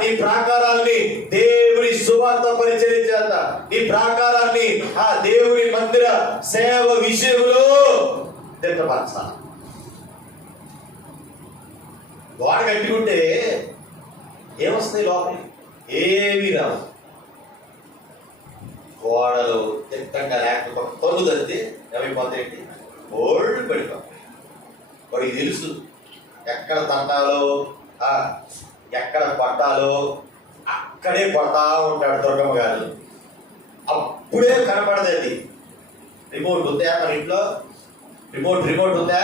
నీ ప్రాకారాలని దేవుని సువార్త పరిచయం చేత, నీ ప్రాకారాన్ని దేవుని మందిర సేవ విషయంలో తిట్టపరచాలి. గోడ కట్టుకుంటే ఏమొస్తాయి? లోపలి ఏమీ రావు. గోడలు తిట్టంగా లేకపోతే తొలుగు తగ్గితే ఏమైపోతాయండి? ఓల్డ్ పడిపోతాయి. వాడికి తెలుసు ఎక్కడ తట్టాలో, ఎక్కడ కొట్టాలో అక్కడే కొడతా ఉంటాడు దుర్గమ్మ గారు. అప్పుడే కనపడదండి. రిమోట్ ఉందా మన ఇంట్లో? రిమోట్ ఉందా?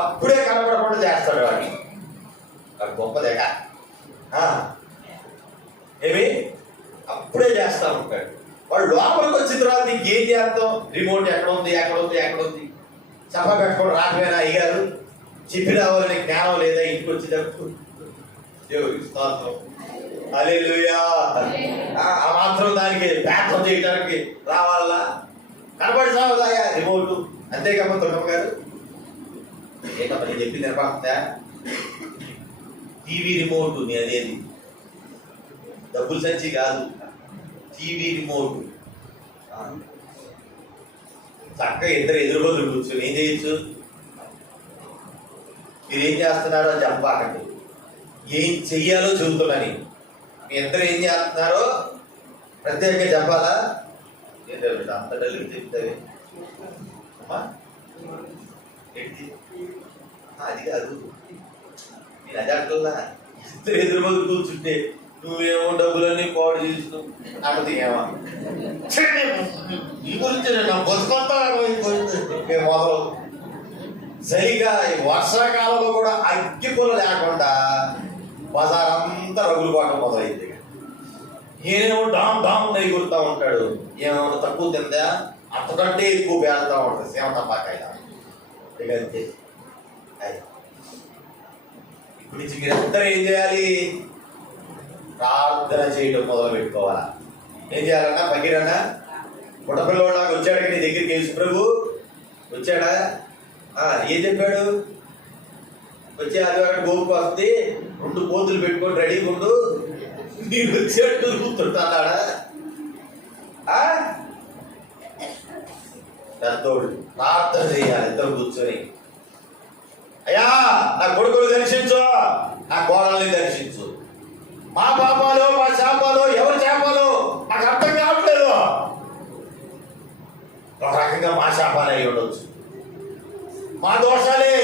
అప్పుడే కనపడకుండా చేస్తాడు వాడిని. వాడు గొప్పదేక ఏమి అప్పుడే చేస్తా ఉంటాడు. వాడు లోపలికి వచ్చిన తర్వాత ఇంకేం చేస్తాం? రిమోట్ ఎక్కడ ఉంది చెప్ప పెట్టుకోండి. రాకపోయినా అయ్యారు చెప్పి రావాలని జ్ఞానం లేదా? ఇంటికి వచ్చేటప్పుడు హల్లెలూయా. ఆ మాత్రం దానికి ప్యాత్రం చేయడానికి రావాలా? కనబడి సాగుతాయా రిమోట్? అంతేకాకపోతే దుర్గమ్మ గారు ఏంటమ్మా నేను చెప్పింది నిలబడుతుందా? టీవీ రిమోట్ నీ అనేది డబ్బులు సంచి కాదు, టీవీ రిమోట్. చక్కగా ఇద్దరు ఎదురుబదులు కూర్చొని ఏం చేయొచ్చు? మీరు ఏం చేస్తున్నారో చెప్పాకండి, ఏం చెయ్యాలో చెబుతున్నాని. మీ ఇద్దరు ఏం చేస్తున్నారో ప్రత్యేకంగా చెప్పాలా? అంత డల్లు చెప్తావే ఏంటి? అది కాదు, నేను అది అట్లా ఇద్దరు ఎదురుబదులు కూర్చుంటే నువ్వేమో డబ్బులన్నీ పాడు చేస్తూ నాకు ఏమా ఈ గురించి నా బతుకొంతా మొదలు. సరిగా ఈ వర్షాకాలంలో కూడా అగ్గిపుల్ల లేకుండా బజారంతా రగులు పాటం మొదలైంది. ఈయనేమో డామ్ డామ్ ఎగురుతూ ఉంటాడు. ఏమన్నా తక్కువ తిందా అంతకంటే ఎక్కువ పేరుతూ ఉంటుంది సేమ తప్పాకాయ. అంతే. ఇప్పుడు నుంచి మీరందరూ ఏం చేయాలి? ప్రార్థన చేయడం మొదలు పెట్టుకోవాలా? ఏం చేయాలన్నా? పగిరన్నా పుట్టపిల్లలాగా వచ్చాడు నీ దగ్గరికి యేసు ప్రభు వచ్చాడా? ఏం చెప్పాడు? వచ్చే ఆదివారం గోపుకు వస్తే 2 పోతులు పెట్టుకొని రెడీగా ఉండు, మీరు వచ్చేట్టు కూర్చుంటాడా? పెద్దోడు ప్రార్థన చేయాలి. ఇద్దరు కూర్చొని, అయ్యా నా కొడుకులు దర్శించు, నా కోడల్ని దర్శించు. మా పాపాలు మా శాపాలు ఎవరు శాపాలు నాకు అర్థం కావట్లేదు. ఒక రకంగా మా శాపాలు అయి ఉండొచ్చు, మా దోషాలే.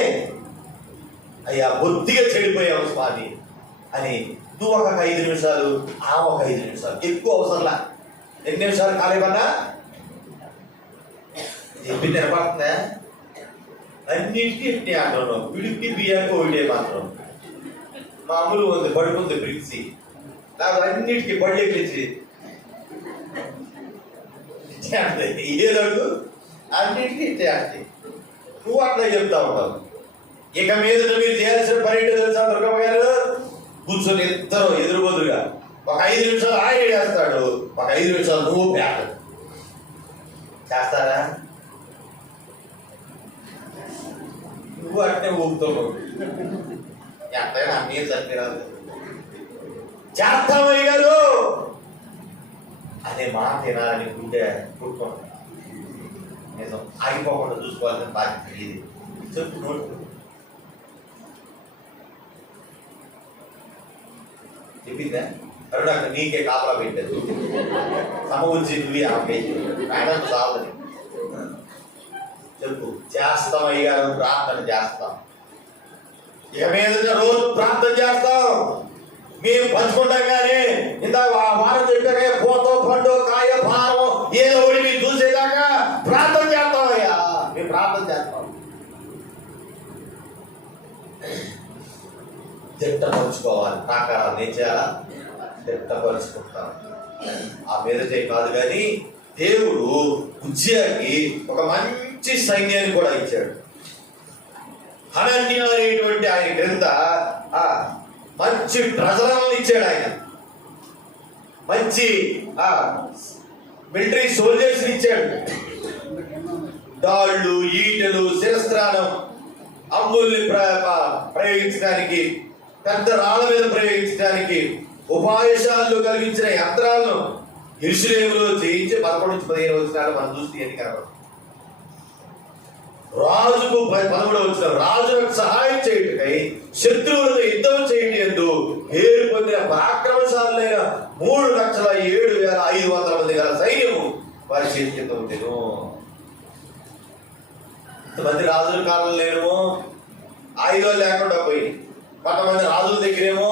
అయ్యా బొత్తిగా చెడిపోయావు స్వామి అని నువ్వు ఒక 5 నిమిషాలు, ఒక 5 నిమిషాలు, ఎక్కువ అవసరంలా. 2 నిమిషాలు కాలేమన్నా చెప్పింది నిలబడుతుందా? అన్నింటికి ఎట్టి అంటున్నావు. విడికి బియ్యానికి ఒకటే మాత్రం మామూలు ఉంది, పడుకుంది బ్రిక్సి. నాకు అన్నిటికీ బళ్ళు ఎక్కించి ఏ రోజు అన్నిటికీ ఇట్టే అంటే నువ్వు అట్లా చెప్తా ఉంటావు. ఇక మీద మీరు చేయాల్సిన పని ఏంటో తెలుసా దుర్గమ్మ గారు? కూర్చొని ఇద్దరు ఎదురుబదురుగా ఒక 5 నిమిషాలు ఆయన చేస్తాడు, ఒక 5 నిమిషాలు నువ్వు పేట చేస్తారా? నువ్వు అంటే ఊపుతావు. ఎంతైనా అన్నీ సరిపోరాదు. చేస్తామయ్య గారు అదే మాట తినాలని గుండె పుట్టుకుంటా. నిజం ఆగిపోకుండా చూసుకోవాలని బాధ్యత తెలియదు. చెప్పు నోటు చెప్పిందా? అప్పుడు అక్కడ నీకే కాపలా పెట్టదు. సమూర్చి నువ్వు ఆమె మేడం చాలని చెప్పు. చేస్తాం అయ్యారు, ప్రార్థన చేస్తాం. ఇక మీద రోజు ప్రార్థన చేస్తాం. మేము పంచుకుంటాం కానీ ఇందాక వారం చెప్పాక పోతో పండు కాయ భారం ఏదో ఒకటి మీరు చూసేదాకా ప్రార్థన చేస్తాం. అయ్యా మేము ప్రార్థన చేస్తాం. తిట్ట పంచుకోవాలి. ప్రాకారాలు ఏం చేయాలా? వ్యక్తపరుచుకుంటాం. ఆ మీదటే కాదు కానీ దేవుడు ఉజ్జియాకి ఒక మంచి సైన్యాన్ని కూడా ఇచ్చాడు. హనన్య అనేటువంటి ఆయన క్రింద మంచి ప్రజలను ఇచ్చాడు. ఆయన మంచి మిలిటరీ సోల్జర్స్ ఇచ్చాడు. డాళ్ళు, ఈటలు, శిరస్త్రాణం, అమ్ముల్ని ప్రయోగించడానికి, పెద్ద రాళ్ళ మీద ప్రయోగించడానికి, ఉపాయశాలను కలిగించిన యంత్రాలను యెరూషలేములో చేయించి 11-15 వచనాలు మనం చూస్తే ఎన్ని కనబడదు. రాజుకు 13వ వచనం, రాజులకు సహాయం చేయుటకై శత్రువులతో యుద్ధం చేయండి ఎందు పేరు పొందిన పరాక్రమశాలులైన 3,07,500 మంది గల సైన్యము వారి చేతి కింద ఉండేను. ఇంతమంది రాజుల కాలం లేనేమో ఆయుధాలు లేకుండా పోయి, కొంతమంది రాజుల దగ్గరేమో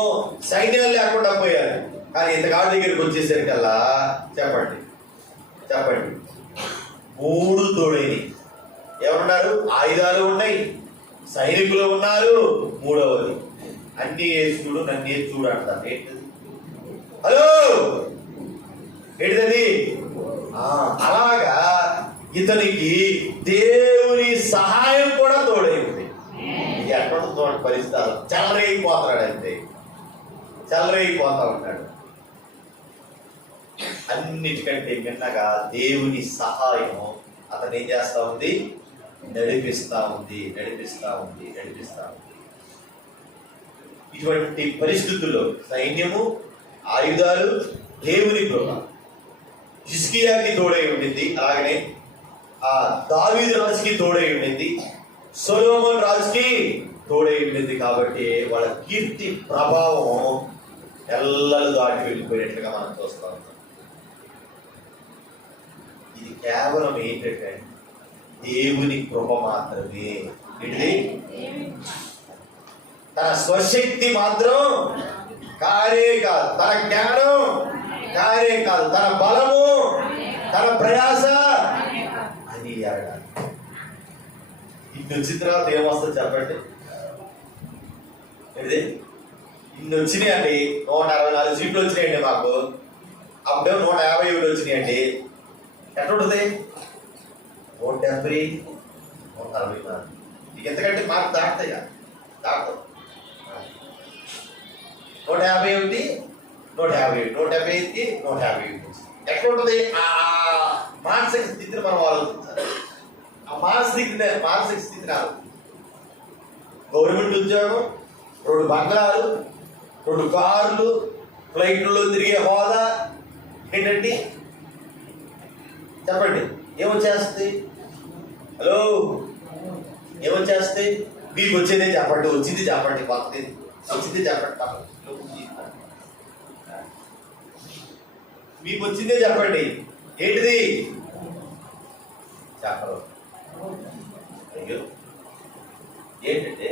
సైన్యాలు లేకుండా పోయారు. కానీ ఇంతకాడి దగ్గరికి వచ్చేసరికల్లా చెప్పండి 3 తోడైనవి. ఎవరున్నారు? ఆయుధాలు ఉన్నాయి, సైనికులు ఉన్నారు. 3వది అన్ని వేసి చూడు, నన్ను వేసి చూడు అంటారు. ఏంటిది? హలో, ఏంటిది? అలాగా ఇతనికి దేవుని సహాయం కూడా తోడైంది. ఇది ఎక్కడ తోట పరిస్థితులు చెలరైపోతాడు. అంతే చెలరైపోతా ఉంటాడు. అన్నిటికంటే మిన్నగా దేవుని సహాయం అతను ఏం చేస్తా ఉంది? నడిపిస్తా ఉంది. ఇటువంటి పరిస్థితుల్లో సైన్యము, ఆయుధాలు, దేవుని కృప హిజ్కియాకి తోడై ఉండింది. అలాగనే దావీదు రాజుకి తోడై ఉండింది, సొలొమోను రాజుకి తోడై ఉండింది. కాబట్టి వాళ్ళ కీర్తి ప్రభావం ఎల్లలు దాటి వెళ్ళిపోయినట్లుగా మనం చూస్తా ఉన్నాం. ఇది కేవలం ఏంటంటే దేవుని కృప మాత్రమే. ఇది తన స్వశక్తి మాత్రం కారే కాదు, తన జ్ఞానం కారే కాదు, తన బలము, తన ప్రయాస అది అడగాలి. ఇన్ని వచ్చిన తర్వాత ఏమొస్తుంది చెప్పండి? ఇది ఇన్ని వచ్చినాయండి. 164 సీట్లు వచ్చినాయండి మాకు. అప్పుడే 157 వచ్చినాయండి. ఎట్లుంటుంది? 170, 140. నీకు ఎంతకంటే మార్క్ దాటుతాయా? దాటం 151, 150, 175, 150. ఎట్లా ఉంటుంది మానసిక స్థితిని మనం ఆలోచించాలి. ఆ మానసిక స్థితిని గవర్నమెంట్ ఉద్యోగం, 2 బంగ్లాలు, 2 కార్లు, ఫ్లైట్లో తిరిగే హోదా ఏంటండి? చెప్పండి, ఏమొచ్చేస్తుంది? హలో, ఏమొచ్చేస్తుంది? మీకు వచ్చేదే చెప్పండి, వచ్చింది చెప్పండి, కొత్తది వచ్చింది చెప్పండి. మీకు వచ్చిందే చెప్పండి. ఏంటిది? చెప్పరు. అయ్యో, ఏంటంటే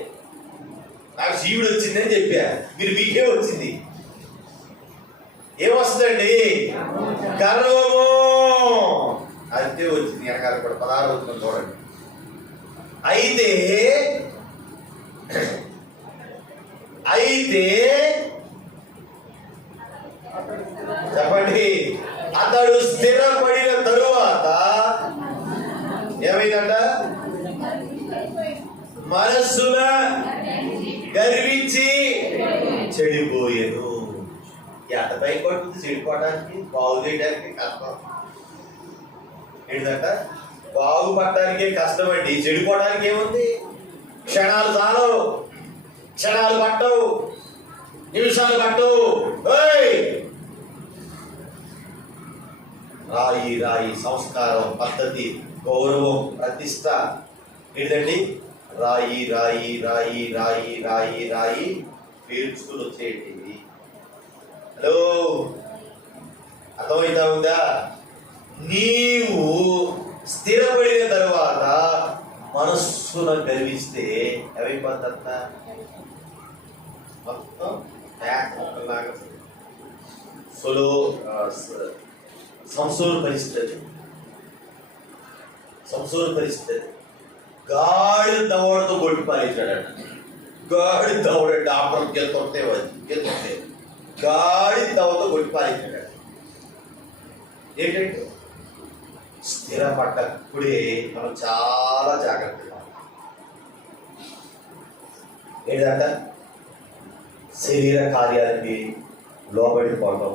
నాకు జీవుడు వచ్చిందని చెప్పా, మీరు మీకే వచ్చింది. ఏమొస్తుందండి? గర్వము. అంతే వచ్చింది. వెనకాల కూడా 16 వచ్చింది చూడండి. అయితే చెప్పండి, అతడు స్థిరపడిన తరువాత ఏమైందంట? మనస్సున గర్వించి చెడిపోయాను. ఎంత పైకి పడుతుంది చెడిపోవడానికి? బాగు చేయడానికి కష్టం. ఏంటంట? బాగుపడటానికే కష్టం అండి. చెడిపోవడానికి ఏముంది? క్షణాలు చాలవు, క్షణాలు పట్టవు, నిమిషాలు పట్టవు. రాయి సంస్కారం, పద్ధతి, గౌరవం, ప్రతిష్ట ఏంటండి? రాయి పేర్చుకుని వచ్చేయండి. హలో, అర్థమైతా ఉందా? నీవు స్థిరపడిన తర్వాత మనస్సును గర్విస్తే ఏమైపోతుందంట? మొత్తం సంసోర పరిస్థితి. గాడి దవడతో కొట్టి పాలించాడట. గాడి దవడ డాక్టర్ గెలుతుంటే గాడి దవతో కొట్టి పారించాడు. ఏంటంటే స్థిరపడ్డప్పుడే మనం చాలా జాగ్రత్తగా ఏంటంట శరీర కార్యాలకి లోబడిపోవటం,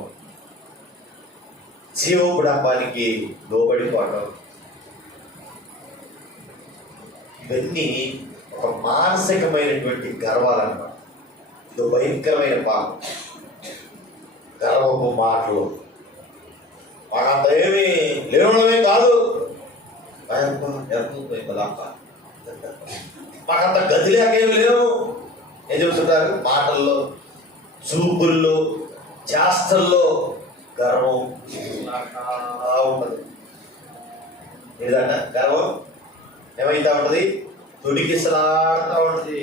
జీవోపడాపానికి లోబడిపోవటం, ఇవన్నీ ఒక మానసికమైనటువంటి గర్వాలన్నమాట. ఇది భయంకరమైన పాపం. గర్వపు మాటలు మాకంత ఏమి లేవడమే కాదు, మాకంత గది లేకేమి లేవు. ఏం చెబుతుంటారు? మాటల్లో, చూపుల్లో, చేష్టల్లో గర్వం ఉంటుంది. ఏదంట గర్వం ఏమైతా ఉంటుంది? తొడిగిసలాడుతూ ఉంటుంది.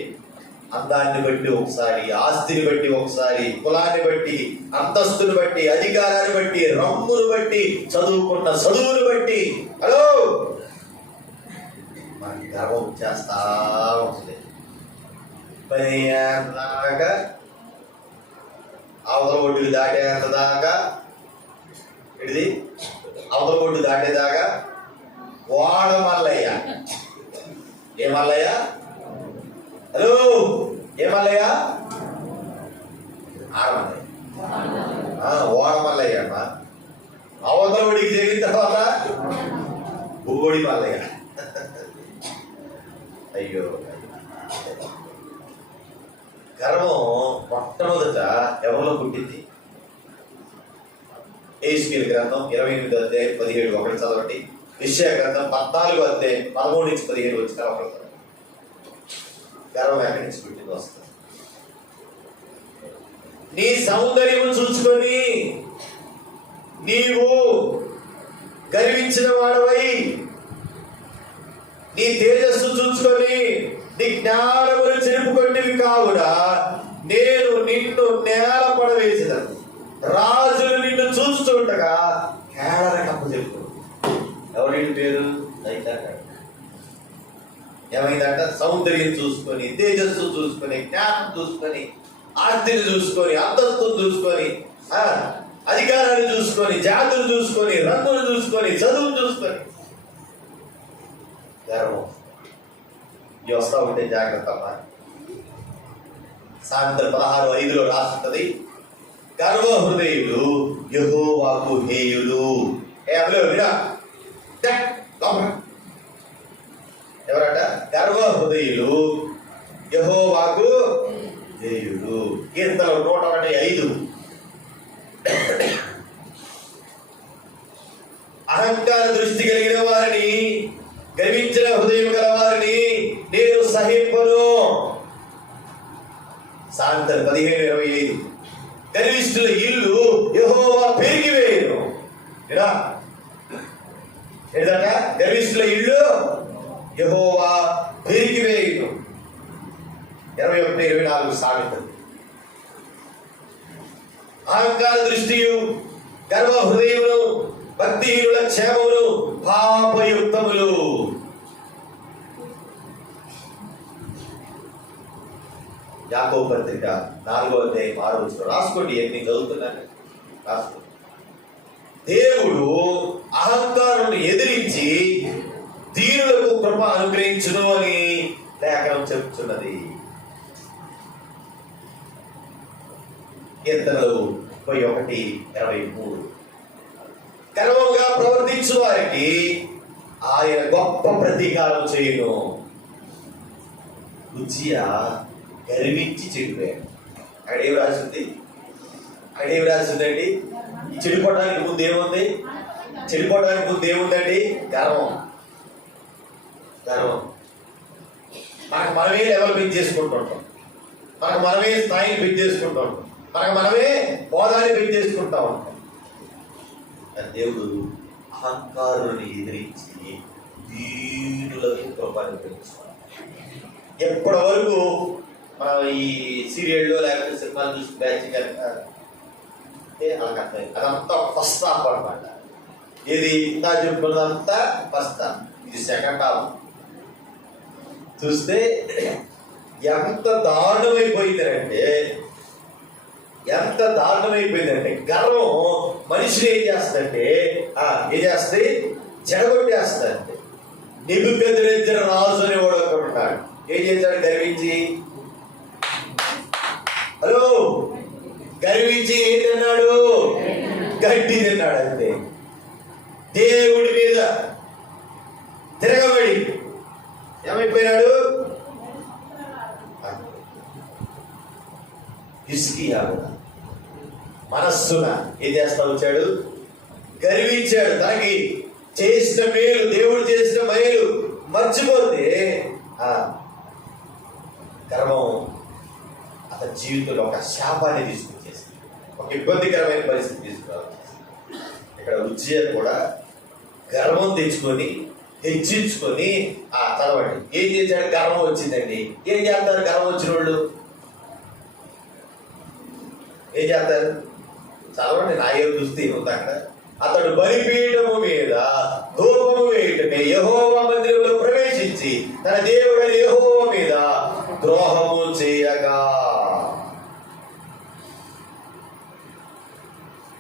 అందాన్ని బట్టి ఒకసారి, ఆస్తిని బట్టి ఒకసారి, కులాన్ని బట్టి, అంతస్తుని బట్టి, అధికారాన్ని బట్టి, రమ్మును బట్టి, చదువుకున్న చదువును బట్టి. హలో, మనకి గర్వం చేస్తా ఉంటుంది. దాకా అవతల ఒడ్డుకి దాటేంత దాకా ఇది అవతల ఒడ్డు దాటేదాకా వాడ మల్లయ్య. ఏ మల్లయ్య? హలో, ఏ మల్లయ్య? ఆడమల్లయ్య, ఓడ మల్లయ్య అమ్మ. అవతల ఒడికి చేరిన తర్వాత బుగ్గొడి మల్లయ్య. అయ్యో, గర్వం మొట్టమొదట ఎవరిలో పుట్టింది? ఏస్కేల్ గ్రంథం 28 అధ్యాయం 17 ఒకటి చదవండి. యెషయా గ్రంథం 14 అధ్యాయం 13 నుంచి 15 వచ్చిన ఒకటి. గర్వం ఎక్కడి నుంచి పుట్టింది? వస్తుంది. నీ సౌందర్యం చూసుకొని నీవు గర్వించిన వాడవై, నీ తేజస్సు చూసుకొని నీ జ్ఞానములు చెరుపుకొంటివి కావున నేను నిన్ను నేల పడవేసినాను. రాజులు నిన్ను చూస్తుండగా కేడర కప్పు చెప్పు. ఎవరింటి పేరు? ఏమైందంట? సౌందర్యం చూసుకొని, తేజస్సు చూసుకొని, జ్ఞానం చూసుకొని, ఆస్తిని చూసుకొని, అంతస్తును చూసుకొని, అధికారాన్ని చూసుకొని, జాతులు చూసుకొని, రంగులు చూసుకొని, చదువును చూసుకొని గర్వం. ఇవి వస్తా ఉంటే జాగ్రత్త. సామెతలు 16:5 రాస్తుంటది, గర్వ హృదయులు యెహోవాకు హేయులు. ఎవరట? గర్వ హృదయులు యెహోవాకు హేయులు. కీర్తనలు 101:5. అహంకార దృష్టి కలిగిన వారిని, గర్వించిన హృదయం గల వారిని నేను సహింపను. సామెతలు 15:25. గర్విష్ఠుల ఇల్లు యెహోవా పెరిగివేయును. ఏంటంట? గర్విష్ఠుల ఇల్లు యెహోవా పెరిగివేయును. 21:24 సామెతలు. అహంకార దృష్టియు, గర్వ హృదయమును, భక్తిహీనుల క్షేమములు పాపయుక్తములు. యాకోబు పత్రిక 4:6 రాసుకోండి. ఎన్ని చదువుతున్నాను రాసుకోండి. దేవుడు అహంకారుని ఎదిరించి దీనులకు కృప అనుగ్రహించును అని లేఖనం చెప్తున్నది. కీర్తనలు 31:23. గర్వంగా ప్రవర్తించు వారికి ఆయన గొప్ప ప్రతీకారం చేయును. ఉజ్జియా గర్వించి చెడిపోయాడు. అక్కడేమి రాసింది? అక్కడేమి రాసిందండి? ఈ చెడిపోవడానికి ముందు ఏముంది? చెడిపోవడానికి ముందు ఏముందండి? గర్వం. గర్వం. మనకు మనమే లెవెల్ పెంచేసుకుంటుంటాం, మనకు మనమే స్థాయిని పెంచేసుకుంటూ ఉంటాం, మనకు మనమే హోదాన్ని పెంచేసుకుంటా ఉంటాం. దేవుడు అహంకారుని ఎదిరించి దీనులకు కృపను పెంచుకోవాలి. ఎప్పటి వరకు మనం ఈ సీరియల్లో లేకపోతే సినిమాలు చూసి బ్యాచ్ అదంతా ఫస్ట్ హాఫ్ అనమాట. ఇది ఇందా చెప్పుకున్నదంతా ఫస్ట్ హాఫ్, ఇది సెకండ్ హాఫ్. చూస్తే ఎంత దారుణమైపోయిందంటే ఎంత దారుణమైపోయిందంటే గర్వం మనిషిని ఏం చేస్తుందంటే ఏం చేస్తుంది, చెడగొట్టేస్తుందంటే. నెబుకద్నెజరు రాజు అని వాడు ఒకడు ఉన్నాడు. ఏం చేశాడు? గర్వించి గర్వించి ఏం తిన్నాడు? గడ్డి తిన్నాడు. అంతే. దేవుడి మీద తిరగబడి ఏమైపోయినాడు? హిజ్కియా మనస్సున ఏం చేస్తా వచ్చాడు? గర్వించాడు. తనకి చేసిన మేలు, దేవుడు చేసిన మేలు మర్చిపోతే గర్వం అతని జీవితంలో ఒక శాపాన్ని తీసుకొచ్చేసింది, ఒక ఇబ్బందికరమైన పరిస్థితి తీసుకురావాలి. ఇక్కడ ఉజ్జియా కూడా గర్వం తెచ్చుకొని హెచ్చించుకొని చదవండి. ఏం చేశాడు? గర్వం వచ్చిందండి. ఏం చేస్తారు గర్వం వచ్చిన వాళ్ళు? ఏం చేస్తారు? చదవండి. నా ఏం చూస్తే ఉంది అక్కడ. అతడు బలిపీఠము మీద ధూపము వేయటమే యెహోవా మందిరంలో ప్రవేశించి తన దేవుడైన యెహోవా మీద ద్రోహము చేయగా.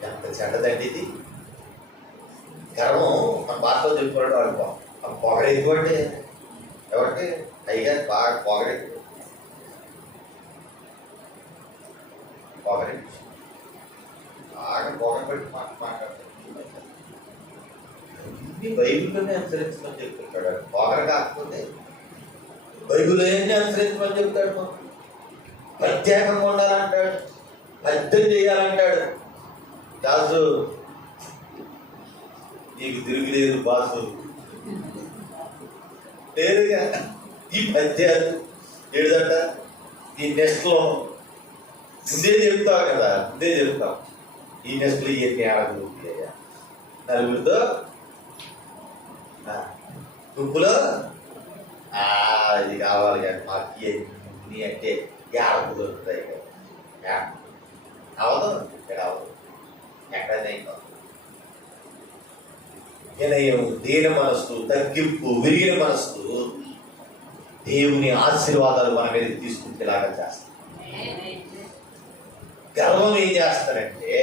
ఎంత చెడ్డదండి ఇది. గర్వం మన భాషలో చెప్పుకోవడం అనుకో. పొగడ ఎందుకంటే ఎవరికి అయ్యగా బాగా పొగడే బాగా పొగబెట్టి మాట్లాడతాడు. బైబిల్లోనే అనుసరించమని చెప్తుంటాడు. పొగర కాకపోతే బైబిల్లో ఏంటి అనుసరించమని చెప్తాడు. మాకు ప్రత్యేకంగా ఉండాలంటాడు, అర్థం చేయాలంటాడు. దాసు నీకు తిరుగులేదు బాసు లేదుగా. ఈ పద్యాలు ఏడుదంట ఈ నెక్స్ట్లో ముందే చెప్తావు కదా, ముందే చెప్తావు. ఈ నెక్స్ట్లో ఇవన్నీ ఆడగలుగుతాయా నలుగురితో గుంపులో ఇది కావాలి కానీ మాకు ఇవన్నీ అంటే ఆడకు దొరుకుతాయి కదా. అవదు ఇక్కడ అవదు, ఎక్కడైనా వినయం, దీన మనస్సు, తగ్గింపు, విరిగిన మనస్సు దేవుని ఆశీర్వాదాలు మన మీద తీసుకుంటేలాగా చేస్తాం. గర్వం ఏం చేస్తారంటే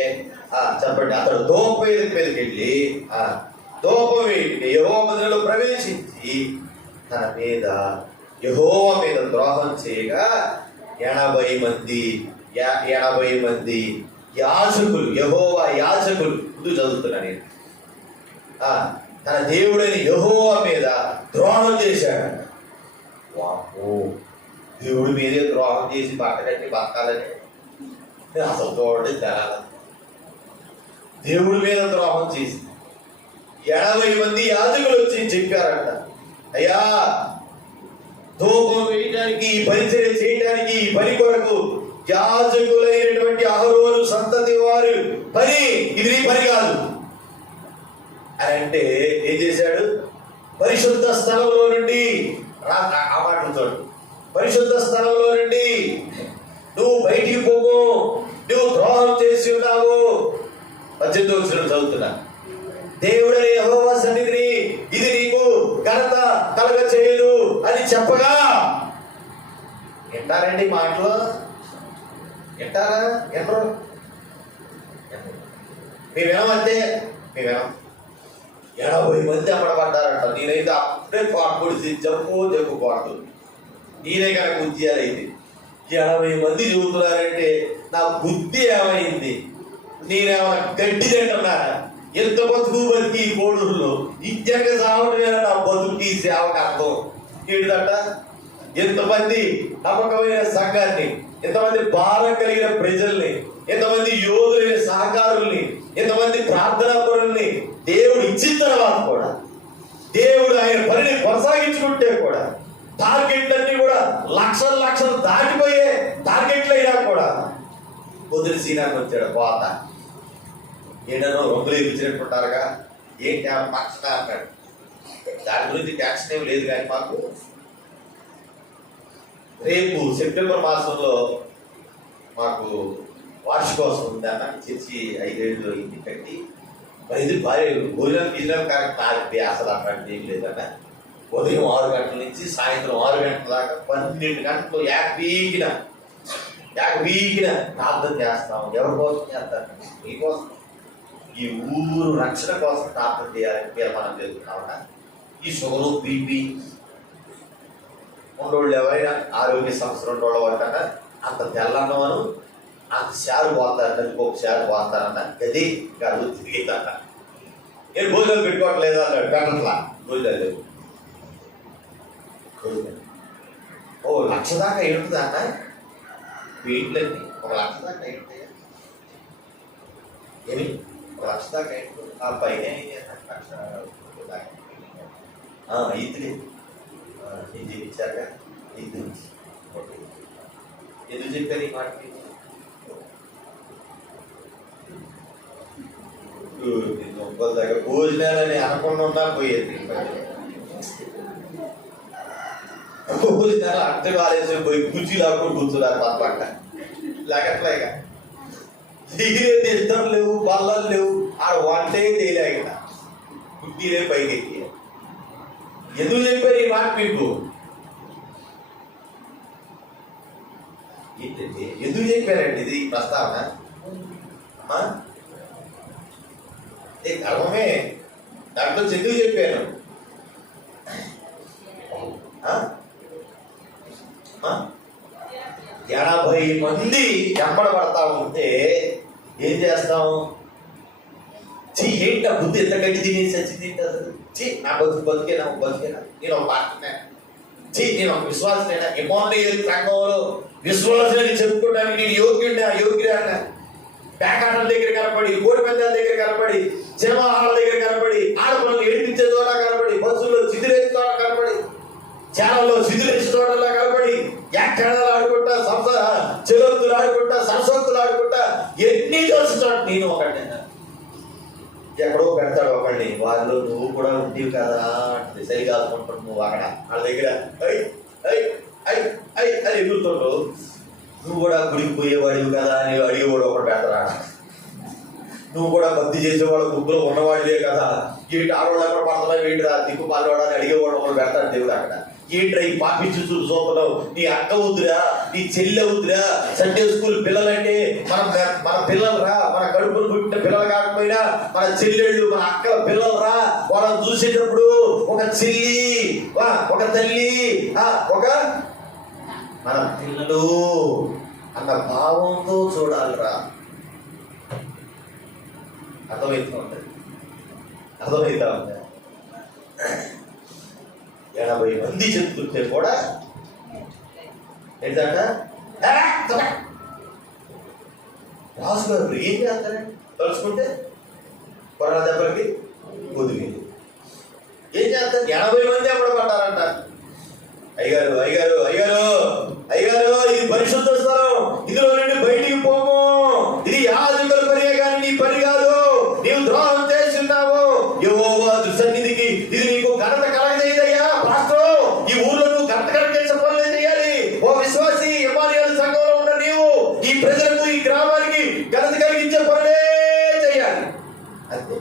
చెప్పండి, అతడు ధూపం మీదకి వెళ్ళి ధూపం వేడి యెహోవా మందిరంలో ప్రవేశించి తన మీద యెహోవా మీద ద్రోహం చేయగా 80 మంది యాజకులు, యెహోవా యాజకులు, ముందు చదువుతున్నా నేను, తన దేవుడైన యెహోవా మీద ద్రోహం చేశాడు. వామ్మో, దేవుడి మీదే ద్రోహం చేసి బతకండి బతకాలని అసలు చూడండి తెలాల. దేవుడి మీద ద్రోహం చేసి 80 మంది యాజకులు వచ్చి చెప్పారంట, అయ్యా ధూపం వేయడానికి, ఈ పరిచర్య చేయడానికి, ఈ పని కొరకు యాజకులైనటువంటి అహరోను సంతతి వారు పని, ఇది నీ పని కాదు అని అంటే ఏం చేశాడు? పరిశుద్ధ స్థలంలో నుండి ఆ మాటలతో పరిశుద్ధ స్థలంలో నుండి నువ్వు బయటికి పోవు, నువ్వు ద్రోహం చేసి ఉన్నావు. 18వ వచనం చదువుతున్నా. దేవుడని యెహోవా సన్నిధిని ఇది నీకు ఘనత కలగ చేయదు అని చెప్పగా వింటారండి మాటలు? వింటారా? ఎందరో మేమేమంటే మేమేమో 80 మంది అమ్మడబడ్డారంట. నేనైతే అప్పుడే పొడిచి జంపు పాటు నేనే కనుక ఉద్యాలైంది. 80 మంది చెబుతున్నారంటే నా బుద్ధి ఏమైంది? నేనేమన్నా గడ్డి తింటున్నా? ఎంత బతుకు బతికి ఈ కోడూరులో ఇచ్చక సావటం నా బతుకి సేవకు అర్థం ఏంటంట? ఎంతమంది నమ్మకమైన సంఘాన్ని, ఎంతమంది భారం కలిగిన ప్రజల్ని, ఎంతమంది యోధులైన సహకారుల్ని, ఎంతమంది ప్రార్థనా పరుల్ని దేవుడు ఇచ్చిన తర్వాత కూడా, దేవుడు ఆయన పనిని కొనసాగించుకుంటే కూడా టార్గెట్లన్నీ కూడా లక్షలు దాటిపోయే టార్గెట్లు అయినా కూడా పొద్దున సీనానికి వచ్చాడు. పోత ఏంటనో రొంగులు ఇచ్చినట్టుకుంటారుగా, ఏంటి పక్షణ అన్నాడు. దాని గురించి ట్యాక్షన్ ఏమి లేదు కానీ మాకు రేపు సెప్టెంబర్ మాసంలో మాకు వార్షికోత్సవం ఉంది అన్న. చర్చి 5 ఏళ్ళు ఇంటికి కట్టి మరి ఇది భార్య భోజనం గిజనం కానీ అసలు అట్లాంటిది ఏం లేదన్న. ఉదయం 6 గంటల నుంచి సాయంత్రం 6 గంటల దాకా 12 గంటలు యాపీకిన వీగిన ప్రార్థన చేస్తాం. ఎవరి కోసం చేస్తారు? మీకోసం. ఈ ఊరు రక్షణ కోసం ప్రార్థన చేయాలని తీర్మానం చేస్తున్నామన్నా. ఈ షుగరు బీపీ ఉన్నోళ్ళు ఎవరైనా ఆరోగ్య సమస్యలు ఉన్నోళ్ళ వరకన్నా అంత తెల్లన్నవను అంత షారు పోతారు, ఒక షారు పోతారన్న గది గారు తిరిగిద్దన్న. నేను భోజనాలు పెట్టుకోవట్లేదు అన్నాడు. పెట్టట్లా భోజనాలు లేవు. ఓ 1,00,000 దాకా ఏంటుందా అన్న? వీటిలన్నీ 1,00,000 దాకా ఏంటాయా? ఏమి 1,00,000 దాకా ఏంటుంది? ఆ పైన ఇదిలే ఇది ఇచ్చాక ఇది ఎందుకు చెప్పారు ఈ మాట? దగ్గర భోజనాలని అనకుండా ఉన్నా పోయేది. భోజనాలు అర్థం కాలేసి పోయి కుర్చీ లాక్కుని కూర్చున్నారు పక్క లేకట్లాక దిగిలేదు. ఇష్టం లేవు, బల్లలు లేవు, ఆడ వంటే తేలేక కుర్చీలే పైకి ఎక్కి. ఎందుకు చెప్పారు ఈ మాట మీకు? ఏంటంటే ఎందుకు చెప్పారండి ఇది ప్రస్తావన? గర్వమే. దాంట్లో ఎందుకు చెప్పాను? 80 మంది వెంబడబడతా ఉంటే ఏం చేస్తాం? ఏంటి ఆ బుద్ధి ఎంత గడ్డి తినేసి వచ్చి తింటారు? నా బతికేనా నేను ఒక పార్టీనా? నేను ఒక విశ్వాసనేనా? ఎమోనియల్ సంఘంలో విశ్వాసాన్ని చెప్పుకోవడానికి నేను యోగ్యుడినా అయోగ్యుడా? పేకాటల దగ్గర కనపడి, కోడి పందాల దగ్గర కనపడి, సినిమా హాళ్ళ దగ్గర కనపడి, ఆడపనులు ఏడిపించే చోట కనపడి, బస్సుల్లో సిదిరేసే చోట కనపడి, ఛానల్లో సిదిరేసే చోటలా కనపడి, యాక్టాడాలు ఆడుకుంటా, చెలొత్తులు ఆడుకుంటా, సరస్వత్తులు ఆడుకుంటా ఎన్ని చూసి చోట నేను ఒకటి ఎక్కడో పెడతాడు ఒకడిని. వాళ్ళు నువ్వు కూడా ఉంటివి కదా అంటే సరిగా అనుకుంటాడు. నువ్వు అక్కడ వాళ్ళ దగ్గర అని ఎదురుతుండ్రు. నువ్వు కూడా గుడికి పోయేవాడివి కదా అని అడిగేవాడు ఒకటి పెడతారా? నువ్వు కూడా భక్తి చేసేవాడు గుంపులో ఉన్నవాడివే కదా, ఏంటి ఆడవాళ్ళు ఎక్కడ పడుతున్నావు, ఏంటిరా దిక్కు పాల్వాడు అని అడిగేవాడు ఒకటి పెడతాడు దేవుడు అక్కడ. ఏంట్రా ఈ పాపించు చూపుతున్నావు? నీ అక్క అవుతురా, నీ చెల్లి అవుతురా, సండే స్కూల్ పిల్లలంటే మన పిల్లలు రా, మన కడుపును పుట్టిన పిల్లలు కాకపోయినా మన చెల్లెళ్ళు, మన అక్కల పిల్లలు రా. వాళ్ళని చూసేటప్పుడు ఒక చెల్లి, ఒక తల్లి, ఒక మన పిల్లలు అన్న భావంతో చూడాలిరా. అర్థమవుతా ఉంటుంది. 80 మంది చెప్తుంటే కూడా ఏంటంట రాజు గారు ఏం చేస్తారండి? తలుచుకుంటే కొరడా దెబ్బలకి పొదిగింది. ఏం చేస్తారు? 80 మంది ఎప్పుడు పడ్డారంట. అయ్యగారు అయ్యగారు అయ్యగారు అయ్యగారు ఇది పరిశుద్ధ స్థలం, ఇందులో నుండి బయటికి పోము, ఇది యాజకుల పనియే కానీ నీ పని కాదు, నీవు ద్రోహం చేస్తున్నావు యెహోవా సన్నిధికి, ఇది నీకు ఘనత కలగజేయదయ్యా. పాస్టర్, ఈ ఊర్లో నువ్వు ఘనత కలగజేసే పనులు చేయాలి. ఓ విశ్వాసి, ఎమానుయేలు సంఘంలో ఉన్న నీవు ఈ ప్రజలకు, ఈ గ్రామానికి ఘనత కలిగించే పనులే చేయాలి. అంతే.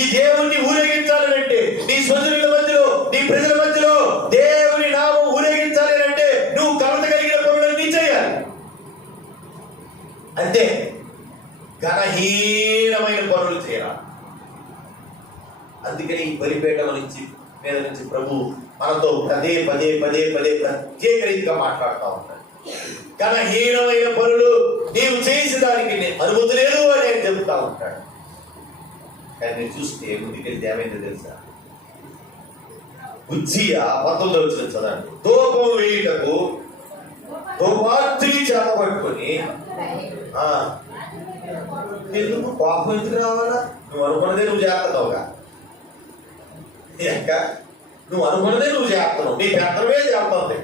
ఈ దేవుణ్ణి ఊరేగించాలంటే, నీ స్వజనుల మధ్యలో, నీ ప్రజల మధ్యలో దేవుని నామం ఊరేగించాలి అంటే నువ్వు ఘనత కలిగిన పనులన్నీ చేయాలి. అంతే. ఘనహీనమైన పనులు చేయాలి. అందుకని ఈ బలిపీఠం నుంచి మీద నుంచి ప్రభు మనతో పదే పదే పదే పదే ప్రత్యేక రీతిగా మాట్లాడుతూ ఉంటాడు. ఘనహీనమైన పనులు నీవు చేసేదానికి అనుమతి లేదు అని ఆయన చెబుతా ఉంటాడు. కానీ నేను చూస్తే ముందుకెళ్తే ఏమైందో తెలుసా? ఉజ్జియా 19వ వచనం చదవండి. ధూపం వేయుటకు ధూపార్తిని చేత పట్టుకొని, ఎందుకు పాపం ఎందుకు రావాలా? నువ్వు అనుకున్నదే నువ్వు చేస్తున్నావుగా. నువ్వు అనుకున్నదే నువ్వు చేస్తున్నావు, నీ పెత్తనమే చేస్తుంది.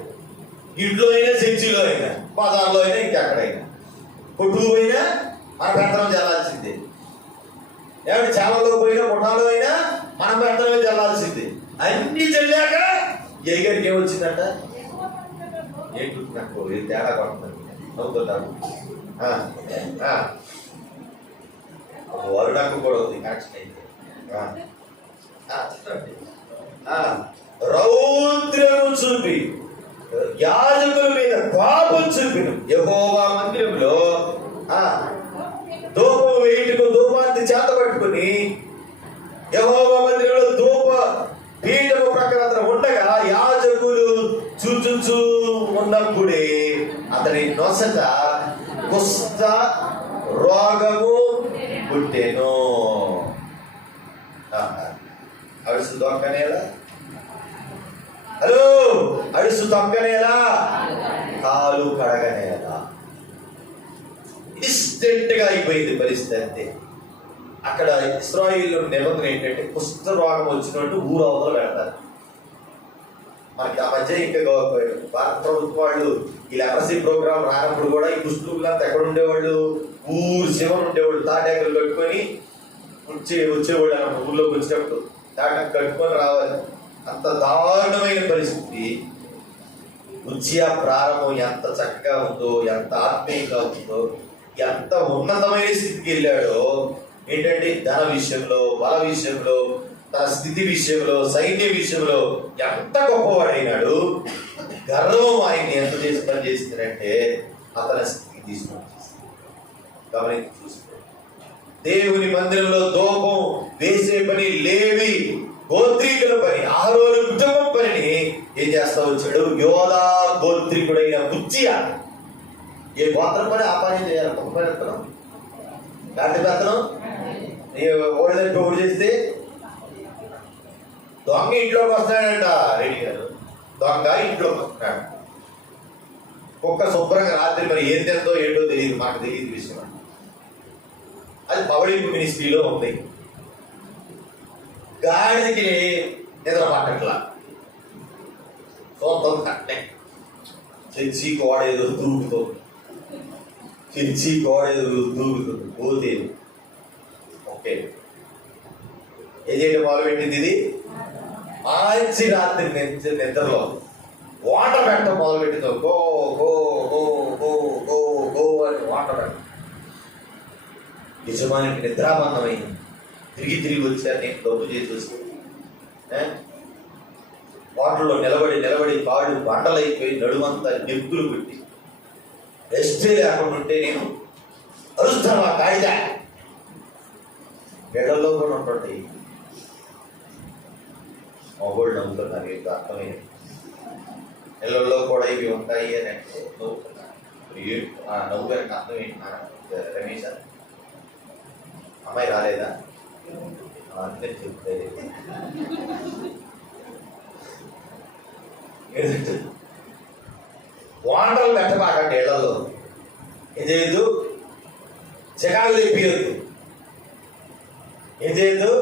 ఇంట్లో అయినా, చర్చిలో అయినా, బజార్లో అయినా, ఇంకెక్కడైనా, కొట్టుకు పోయినా మన పెత్తనం చెల్లాల్సిందే. ఏమంటే చాలలో పోయినా, ముఠాలో అయినా మనం పెత్తనమే చెల్లాల్సిందే. అన్ని చెల్లాక అయ్యగారికి ఏమొచ్చిందంట? ఏంటి నాకు తేడా పడుతుంది నవ్వుతున్నాను. వరుడకు కూడా ఉంది కనెక్షన్ అయితే. రౌద్రము చూపి యాజకుల మీద కోపం చూపిను. యెహోవా మందిరంలో ధూపం వేయుటకు ధూపాన్ని చేత పట్టుకుని యెహోవా మందిరంలో ధూప పీఠము ప్రక్కన అతను ఉండగా యాజకులు చూచుచూ ఉన్నప్పుడే అతని నొసట కుష్ఠ రోగము పుట్టెను. అడుసు దొక్కనేలా, హలో, అడుసు దొక్కనేలా, కాలు కడగనేలా. ఇన్స్టెంట్ గా అయిపోయింది పరిస్థితి. అంతే. అక్కడ ఇశ్రాయేలు నిబంధన ఏంటంటే కుష్ఠ రోగం వచ్చినట్టు ఊరు అవతల పెడతారు. మనకి ఆ మధ్య ఇంకా భారత ప్రభుత్వం వాళ్ళు ఈ లెప్రసీ ప్రోగ్రాం రానప్పుడు కూడా ఈ కుష్ఠులంతా ఎక్కడ ఉండేవాళ్ళు, ఊరు చివరి ఉండేవాళ్ళు. తాటాకులు కట్టుకొని వచ్చేవాళ్ళు అన్నమాట. ఊళ్ళోకి వచ్చినప్పుడు తాటాకు కట్టుకొని రావాలి. అంత దారుణమైన పరిస్థితి. ఉజ్జియా ప్రారంభం ఎంత చక్కగా ఉందో, ఎంత ఆత్మీయంగా ఉందో, ఎంత ఉన్నతమైన స్థితికి వెళ్ళాడో. ఏంటంటే ధన విషయంలో, బల విషయంలో, తన స్థితి విషయంలో, సైన్య విషయంలో ఎంత గొప్పవాడైనాడు. గర్వం ఆయన్ని ఎంత చేసి పని చేసిందంటే అతని స్థితికి తీసుకొని గమనించి చూసుకో. దేవుని మందిరంలో ధూపం వేసే పని లేవి గోత్రీకుల పని, అహరోను కుటుంబం పనిని ఏం చేస్తా వచ్చాడు? యోధా గోత్రికుడైన ఉజ్జియా. ఏ గోత్రం పని ఆ పని చేయాలి. ఒక పని ఎత్తనం, లాంటి పెత్తనం, ఓడిదంటే ఓడి చేస్తే దొంగ ఇంట్లోకి వస్తాడంట. రెడ్డి గారు, దొంగ ఇంట్లోకి వస్తున్నాడు. కుక్క శుభ్రంగా రాత్రి మరి ఏం తిందో ఏంటో తెలియదు, మాకు తెలియదు విషయం. అది పబ్లిక్ మినిస్ట్రీలో ఉంది. గాడికి నిద్ర పట్టట్లా, సొంతం కట్టే చర్చి గోడ ఏదో దూకుతుంది, చర్చి గోడ ఏదో దూకుతుంది. పోతే ఓకే, ఏం చేయడం మొదలుపెట్టింది ఇది. మంచి రాత్రి నిద్రలో వాటర్ పెట్టడం మొదలుపెట్టింది. Go go go go go go అని వాటర్ పెట్టడం. యజమానికి నిద్రాబంధమైంది. తిరిగి వచ్చారు. నేను డబ్బు చేసి వస్తే వాటర్లో నిలబడి కాళ్ళు బండలైపోయి నడుమంతా నెప్పులు పెట్టి రెస్టే లేకుండా ఉంటే నేను అరుస్తాను. ఆ కాయిదా మెడల్లో కూడా ఉంటుంది. మగోళ్ళు నవ్వుతున్నారు. ఏంటో అర్థమైంది. నెలల్లో కూడా ఇవి ఉంటాయి అని అంటే నవ్వుతున్నారు. నవ్వు గారికి అర్థం ఏంటి రమేష్? అమ్మాయి రాలేదా? అందరి చెప్తాయి. వాండర్లు పెట్టబాకండి ఇళ్లలో. ఏం చేయొద్దు, చికాలు తెప్పియొద్దు. ఏం చేయొద్దు,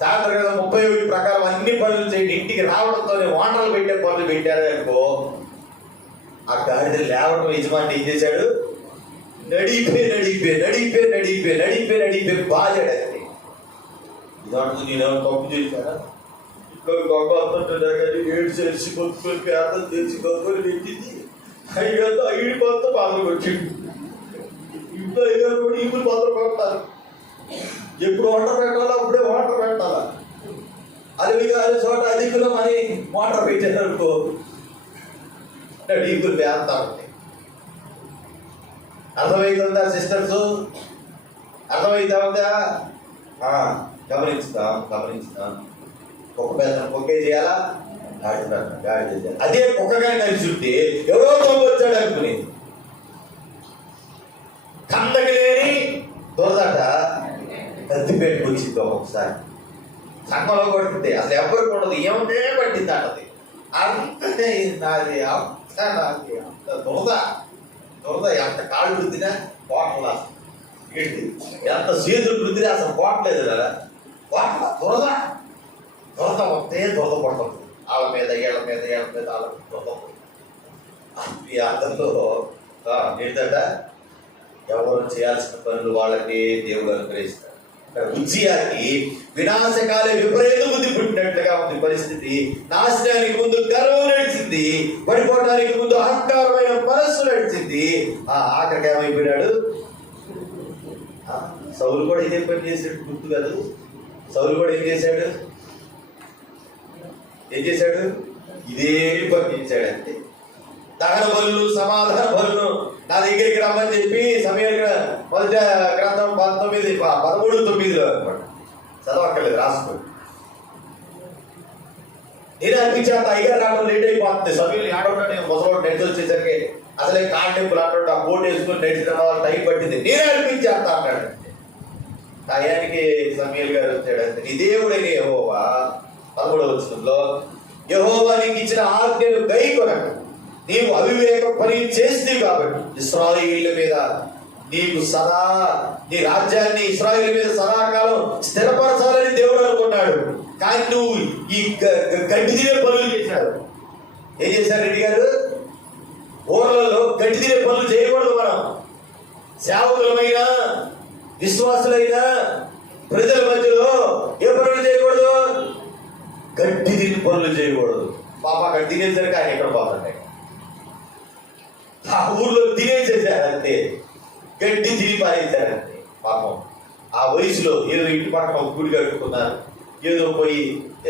సాయంత్రం కదా 31 ప్రకారం అన్ని పనులు చేయండి. ఇంటికి రావడంతోనే వాండర్లు పెట్టే పనులు పెట్టారు అనుకో, ఆ గాడిద లేవడం యజమాని ఏం చేశాడు? నడిపే బాగాడు. అంతే. ఇదంటూ నేను తప్పు చేశాను. ఇక్కడ గొప్ప కానీ ఏడు చేసి కొట్టుకొని పేదలు చేసి కొనుక్కొని పెట్టింది. ఐదు 5 కొత్త పాత్రలు వచ్చింది. ఇంట్లో 5 కూడా ఈపులు పాత్ర పెట్టాలి. ఎప్పుడు వాటర్ పెట్టాలా అప్పుడే వాటర్ పెట్టాలా. అది చోట అధికులు మరి వాటర్ పెట్టారనుకో డీపులు పేరుతా ఉంటాయి. అర్థమవుతుందా సిస్టర్స్? అర్థమవుతా ఉందా? గమనించుతాం. కుక్క పెద్దం కుక్కే చేయాలా, గాడి చేయాలి. అదే కుక్కగా కలిసి ఉంటే ఎవరో దొంగ వచ్చాడు అనుకుని కందకి లేని దొరదట కత్తి పెట్టుకొచ్చింది. ఒకసారి సంఘంలో కొడుతుంటే అసలు ఎవరికి ఉండదు, ఏమంటే పట్టింది అంటది. అంతే నాది, నాది అంత దురద ఎంత కాళ్ళు వృద్ధినా కోటలా ఏంటి, ఎంత చేతులు వృద్ధినా అసలు కోటలేదు కదా. కోటల దురద వస్తే దురద పడుతుంది. వాళ్ళ మీద ఏళ్ళ మీద వాళ్ళ దురద. ఈ అర్థంలో ఏంటంట, ఎవరు చేయాల్సిన పనులు వాళ్ళకి దేవుడు అనుగ్రహిస్తాడు. ఉజ్జియాకి వినాశకాలే విపరీత బుద్ధి పుట్టినట్లుగా ఉంది పరిస్థితి. నాశనానికి ముందు గర్వం నడిచింది, పడిపోవడానికి ముందు అహంకారమైన మనస్సు నడిచింది. ఆఖరికి ఏమైపోయాడు? సౌలు కూడా ఇదే పని చేసాడు. గుర్తు కాదు, సౌలు కూడా ఏం చేశాడు? ఇదే పని చేశాడు. అంతే దహన బలులు, సమాధాన బలులు నా దగ్గరికి రమ్మని చెప్పి సమయాలు మొదటి గ్రంథం 13:9 అనమాట. చదవక్కర్లేదు, రాసుకోండి. నేను అనిపించాక అయ్యారు రావడం లేట్ అయిపోతుంది. సమయంలో ఆడవుతాడు, నేను ముసలోడు నెట్ వచ్చేసరికి అసలే కాంటెంపుల్ అంటాడు, ఆ కోట్ వేసుకుని నెట్టిన టైం పట్టింది. నేనే అనిపించేస్తా అన్నాడు. టయానికి సమయల్ గారు వచ్చాడంటే, నీ దేవుడైన యెహోవా 13వ వచనంలో, యెహోవా నీకు ఇచ్చిన ఆజ్ఞలు గైకొనక నీవు అవివేక పని చేస్తే కాబట్టి ఇశ్రాయేలు మీద నీకు సదా, నీ రాజ్యాన్ని ఇశ్రాయేలు మీద సదాకాలం స్థిరపరచాలని దేవుడు అనుకున్నాడు. కానీ నువ్వు ఈ గడ్డి తినే పనులు చేశాడు. ఏం చేశారు రెడ్డి గారు? ఊర్లలో గడ్డి తినే పనులు చేయకూడదు. మనం సేవకులమైనా విశ్వాసులైనా ప్రజల మధ్యలో ఏ పనులు చేయకూడదు? గడ్డి తిని పనులు చేయకూడదు. పాప అక్కడ తినేసరికి ఆయన ఎక్కడ పోతుంటాయి, ఆ ఊర్లో తినేసేసారు అంతే, గడ్డి తిని పారేశారంతే. పాపం ఆ వయసులో ఏదో ఇంటి పక్కన ఒక గుడి కట్టుకున్నారు, ఏదో పోయి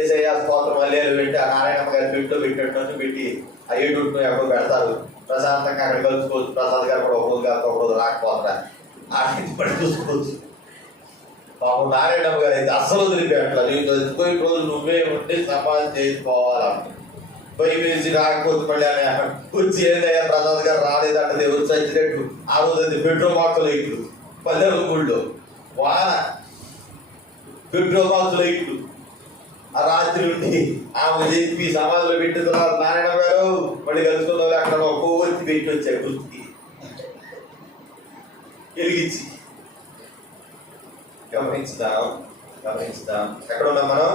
ఏసయ్య స్తోత్రం అల్లేలు పెట్టి ఆ నారాయణమ్మ గారి పెట్టిలో పెట్టినట్టు పెట్టి ఆ ఏడుంటూ ఎక్కడో పెడతారు. ప్రశాంతంగా అక్కడ కలుసుకోవచ్చు. ప్రసాద్ గారు కూడా ఒక రోజు రాకపోతారా ఆడింటి పడి చూసుకోవచ్చు. పాపం నారాయణమ్మ గారు అయితే అస్సలు వదిలిపెట్టాలి. నేను చచ్చిపోయిన రోజు నువ్వే ఉండి సమాజం చేసుకోవాలంటే పోయి వేసి రాకపోతే మళ్ళీ ఆమె వచ్చి ఏదైనా ప్రసాద్ గారు రాలేదంటే దేవుడు చచ్చినట్టు. ఆ రోజు అయితే పెట్రోల్ బాక్సులు ఇట్లు పల్లెల గుళ్ళు వాన పెట్రోల్ బాక్సులు ఇట్లు ఆ రాత్రి ఉండి ఆమె చెప్పి సమాధిలో పెట్టిన తర్వాత నారాయణ గారు మళ్ళీ కలుసుకున్న అక్కడ ఒక కొవ్వొత్తి పెట్టి వచ్చారు గుర్తికి వెలిగించి. గమనించుదాం ఎక్కడ ఉన్నాం మనం?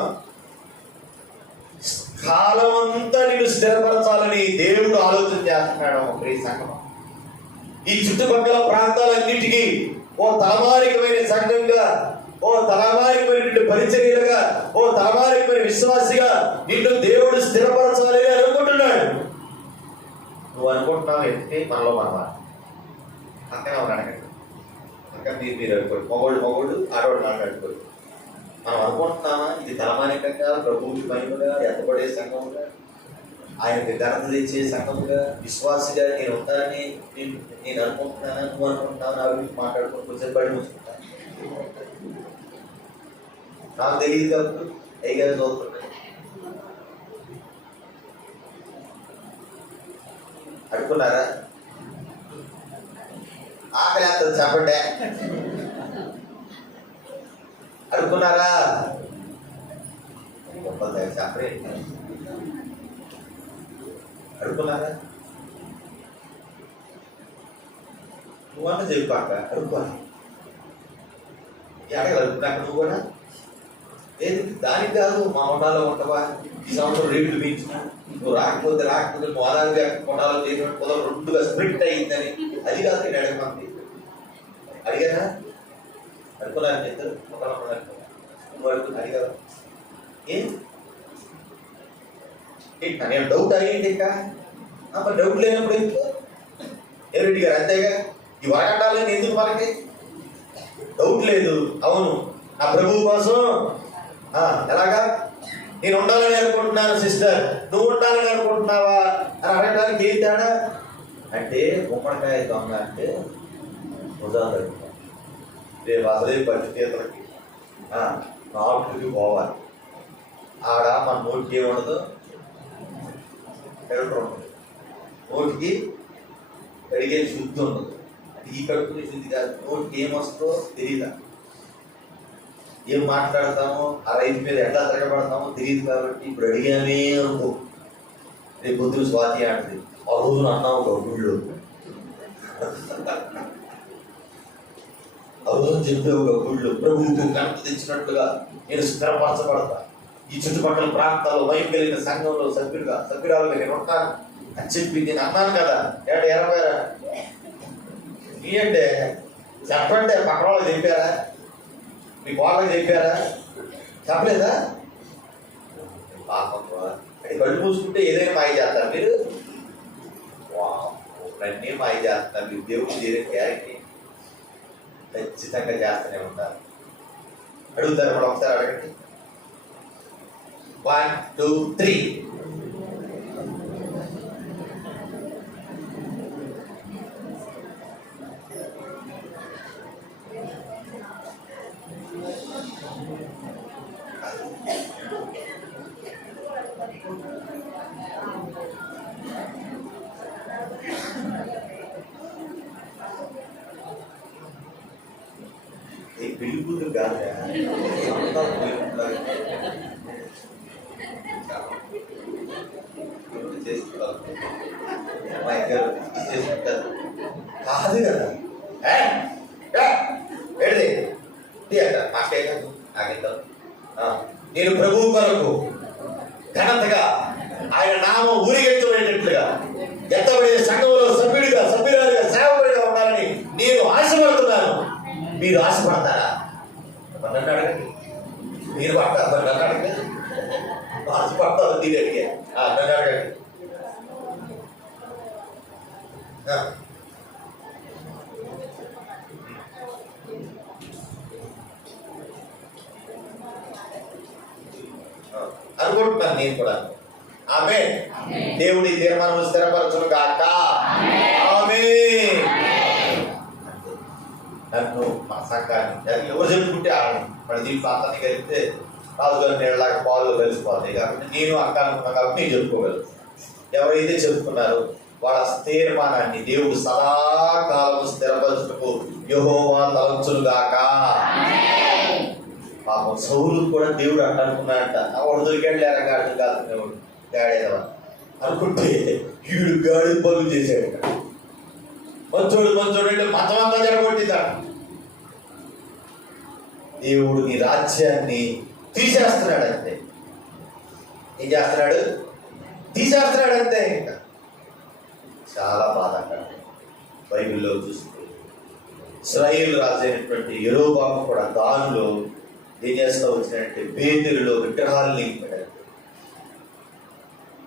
కాలం అంతా నేను స్థిరపరచాలని దేవుడు ఆలోచన చేస్తున్నాడు. ప్రియ సంఘం, ఈ చుట్టుపక్కల ప్రాంతాలన్నిటికీ ఓ తలమారికమైన సంఘంగా, ఓ తలమారికమైన పరిచర్యలుగా, ఓ తలమారికమైన విశ్వాసిగా నిన్ను దేవుడు స్థిరపరచాలి అని అనుకుంటున్నాడు. నువ్వు అనుకుంటున్నావు ఏంటి? మనలో మనమా అక్కనే ఉన్నాడు. అడగండి, అక్కడ మీరు అనుకోండి. మగోళ్ళు ఆడవాళ్ళు అనుకోండి. మనం అనుకుంటున్నామా ఇది తలమానికంగా, ప్రభువుకి మహిమగా, ఎత్తబడే సంఘముగా, ఆయనకి ఘనత తెచ్చే సంఘముగా, విశ్వాసిగా నేను ఉంటానని నేను అనుకుంటున్నానా? నువ్వు అనుకుంటున్నావు? నా గురించి మాట్లాడుకుని కొంచెం బడి మూసుకుంటాను. నాకు తెలియదు కాబట్టి అయ్యగారు చదువుతున్నాయి. అడుగున్నారా? ఆకలి అంత చెప్పండి. అడుగున్నారా? చెప్పండి. అడుగున్నారా? నువ్వన్నా చెప్పాక అడుగుకోవాలి. అడగలుగుతున్నాక నువ్వు కూడా లేదు. దానికి కాదు, మా ఉండాలో ఉండవా, ఈ సంవత్సరం రేట్లు పెంచిన, నువ్వు రాకపోతే మోదాలుగా కొండాలో చేసినట్టు పొలం రెండుగా స్ప్లిట్ అయ్యిందని, అది కాదు నేను అడగమంది. అడిగారా? అనుకున్నాను ఇద్దరు ఒకళ్ళు నువ్వు అడుగుతున్నా అడిగారు. నేను డౌట్ అయ్యింది. ఇంకా మరి డౌట్ లేనప్పుడు ఎందుకు రెడ్డి గారు? అంతేగా, ఈ వరగండాలని ఎందుకు మనకి డౌట్ లేదు. అవును, నా ప్రభువు కోసం ఎలాగా నేను ఉండాలని అనుకుంటున్నాను సిస్టర్, నువ్వు ఉండాలని అనుకుంటున్నావా అని అడగడానికి ఏం తేడా? అంటే గుమ్మడికాయ దొంగ అంటే ఉదాహరణ రేపు అసలే పరిస్థితులకి నాటుకి పోవాలి. ఆడ మన నోటికి ఏముండదు, ఫిల్టర్ ఉండదు, నోటికి కడిగే శుద్ధి ఉండదు. ఈ కడుపుని శుద్ధి కాదు, నోటికి ఏమొస్తుందో తెలియదా, ఏం మాట్లాడతామో ఆ రైతు మీద ఎట్లా తిరగబడతామో తెలియదు. కాబట్టి ఇప్పుడు అడిగామే అనుకో, రేపు పొద్దున స్వాతి ఆడుతుంది. ఆ రోజున అన్నావు ఒక గుళ్ళు, ఆ రోజు చెప్పే ఒక గుళ్ళు ప్రభువుకు ఘనత తెచ్చినట్లుగా నేను స్థిరపరచబడతా, ఈ చుట్టుపక్కల ప్రాంతాల్లో భయం కలిగిన సంఘంలో సభ్యురాలుగా నేను ఉంటాను అని చెప్పి నేను అన్నాను కదా. ఎనభైరా అంటే చెప్పండి, పక్కన వాళ్ళకి చెప్పారా? మీ వాళ్ళకి చెప్పారా? చెప్పలేదా? పాపం అది కళ్ళు మూసుకుంటే ఏదైనా మాయ చేస్తారు మీరు. అన్నీ మాయ చేస్తున్నారు మీరు. దేవుడు చేరే గ్యారెంటీ ఖచ్చితంగా చేస్తూనే ఉంటారు. అడుగుతారు మనం, ఒకసారి అడగండి. 1 2 3 నీ పెళ్లి కూతురు కాదురా, చేసుకుంటారు కాదు కదా. నేను ప్రభువు కొరకు ఘనతగా ఆయన నామం ఊరిగెత్తబడేటట్లుగా ఎత్తబడే సంఘంలో సభ్యురాలుగా సేవకుడిగా ఉండాలని నేను ఆశపడుతున్నాను. మీరు ఆశపడతారా? నన్ను అడగండి. మీరు పడతారు, నన్ను అడగండి. ఆశపడతారు, దీని అడిగే నన్ను అడగండి. అనుకుంటున్నాను నేను కూడా. ఆమేన్. దేవుడి తీర్మానం స్థిరపరచును గాక. ఆమేన్. నన్ను మా సంఘాన్ని ఎవరు చెప్పుకుంటే మన దీంట్లో అతన్ని కలిపితే రాజుగారి నీళ్ళలాగా పాలు కలిసిపోతాయి కాబట్టి నేను అక్క అనుకున్నాను కాబట్టి నేను చెప్పుకోగలను. ఎవరైతే చెప్పుకున్నారో వాళ్ళ తీర్మానాన్ని దేవుడు సదాకాలం స్థిరపరచుటకు యెహోవా తలంచును గాక. పాపం సౌలు కూడా దేవుడు అట్లా అనుకున్నాడంట. వాడు దొరికాడు లేరా గాడి కాదు గాడేదవా అనుకుంటే వీడు గాడి పనులు చేశాడు. మంచోడు అంటే మతం అంతా జరగొట్టిందట. దేవుడు నీ రాజ్యాన్ని తీసేస్తున్నాడు అంతే. ఏం చేస్తున్నాడు? తీసేస్తున్నాడు అంతే. ఇంకా చాలా బాధ అక్కడ బైబిల్లో చూస్తే ఇశ్రాయేలు రాజు అయినటువంటి యెరోబాము కూడా దానిలో ఏం చేస్తూ వచ్చినట్టే బేతేలులో విగ్రహాలు నింపాడు.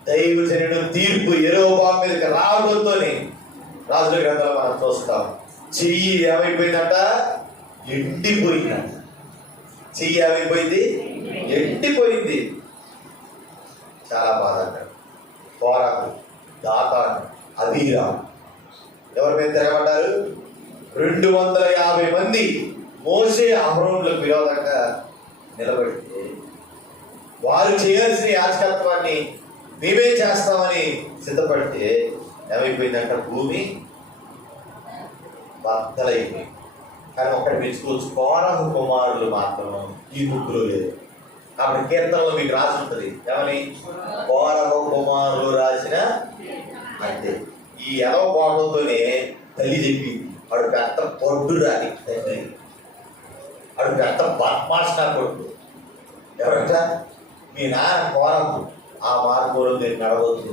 దైవజనుడు తీర్పు యెరోబాము మీదకి రావడంతోనే రాజుల గ్రంథాలు మనం చూస్తాం. చెయ్యి ఏమైపోయిందంట? ఎండిపోయిందంట. చెయ్యి ఏమైపోయింది? ఎండిపోయింది. చాలా బాధ అంటాడు. కోరాకు, దాతాను, అబీరాము ఎవరి మీద తిరగబడ్డారు? 250 మంది మోసే అహరోనులకు విరోధంగా నిలబడితే వారు చేయాల్సిన యాజకత్వాన్ని మేమే చేస్తామని సిద్ధపడితే ఏమైపోయిందంట? భూమి బద్దలైపోయింది. కానీ ఒకటి మెచ్చుకోవచ్చు, కోరహు కుమారులు మాత్రం ఈ బుక్కులో లేదు. కాబట్టి కీర్తనలో మీకు రాసి ఉంటుంది ఏమని? కోరహు కుమారులు రాసిన అంతే. ఈ ఎలవ కోపంతోనే తల్లి చెప్పి వాడు పెద్ద పొడ్డు రాని తండ్రి, వాడు పెద్ద బద్మాష్ నా కొడుకు. ఎవరంట? మీ నాన్న కోరహు. ఆ మార్గంలో మీరు నడవద్దు,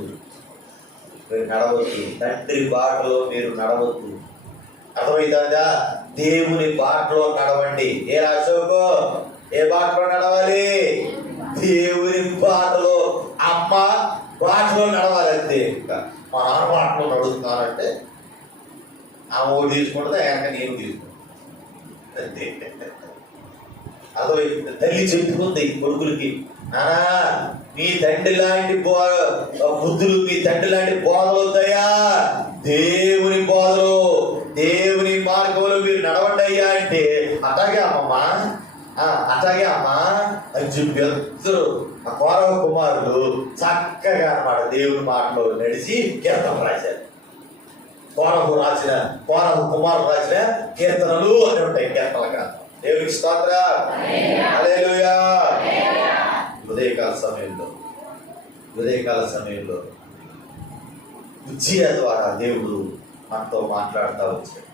తండ్రి బాటలో మీరు నడవద్దు. అర్థమైందా? దేవుని బాటలో నడవండి. ఏ అశోకు ఏ బాటలో నడవాలి? దేవుని బాటలో, అమ్మ బాటలో నడవాలి అంతే. ఇంకా మా నాన్న బాటలో నడుస్తున్నానంటే ఆమె ఓడి తీసుకుంటుంది, ఆయన నేను తీసుకుంటాను అంతే. అర్థమైంది? తల్లి చెప్పుకుంది కొడుకులకి, నానా మీ తండ్రి లాంటి బుద్ధులు, మీ తండ్రి లాంటి బోధలు వద్దయ్యా. దేవుని బోధలు, దేవుని మార్గంలో మీరు నడవండి అయ్యా అంటే అట్లాగే అమ్మమ్మా, అట్లాగే అమ్మా అని చెప్పి ఇద్దరు ఆ కోరహు కుమారులు చక్కగా అన్నమాట దేవుని మాటలో నడిచి కీర్తన రాశారు. కోరహు కుమారుడు రాసిన కీర్తనలు అని ఉంటాయి కీర్తనలుగా. దేవునికి స్తోత్రం. హల్లెలూయా. ఉదయకాల సమయంలో ఉజ్జియా ద్వారా దేవుడు మనతో మాట్లాడుతూ వచ్చాడు.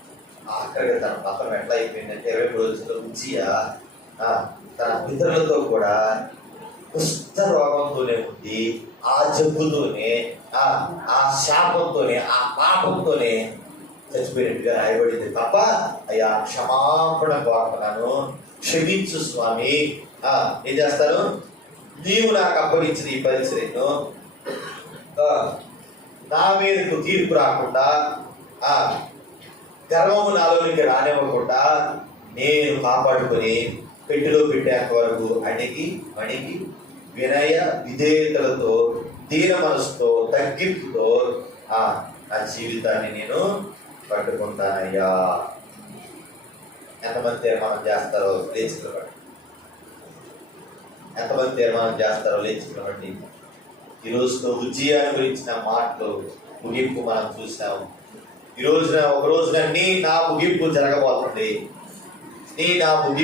ఆఖరిగా తన మతం ఎట్లా అయిపోయిందంటే 23 రోజుల్లో ఉజ్జియా తన పితరులతో కూడా కుష్ఠ రోగంతోనే ఉంది. ఆ జబ్బుతోనే, ఆ శాపంతోనే, ఆ పాపంతోనే చచ్చిపోయినట్టుగా రాయబడింది తప్ప అయ్యా క్షమాపణ కోరుతున్నాను, క్షమించు స్వామి, ఏం చేస్తాను, నీవు నాకు అప్పగించిన ఈ పరిచర్యను నా మీదకు తీర్పు రాకుండా, గర్వము నాలోనికి రానివ్వకుండా నేను కాపాడుకొని పెట్టిలో పెట్టేంత వరకు అణిగి వినయ విధేయతలతో, దీన మనసుతో, తగ్గింపుతో నా జీవితాన్ని నేను పట్టుకుంటానయ్యా. ఎంతమంది తీర్మానం చేస్తారో లేచినవాడు, ఎంతమంది తీర్మానం చేస్తారో లేచినవాడి. ఈ రోజుతో ఉజ్జియాని గురించిన మాటలు ముగింపు మనం చూసాము. ఒక రోజున నా ముగింపు జరగబోతుంది. నా ముగింపు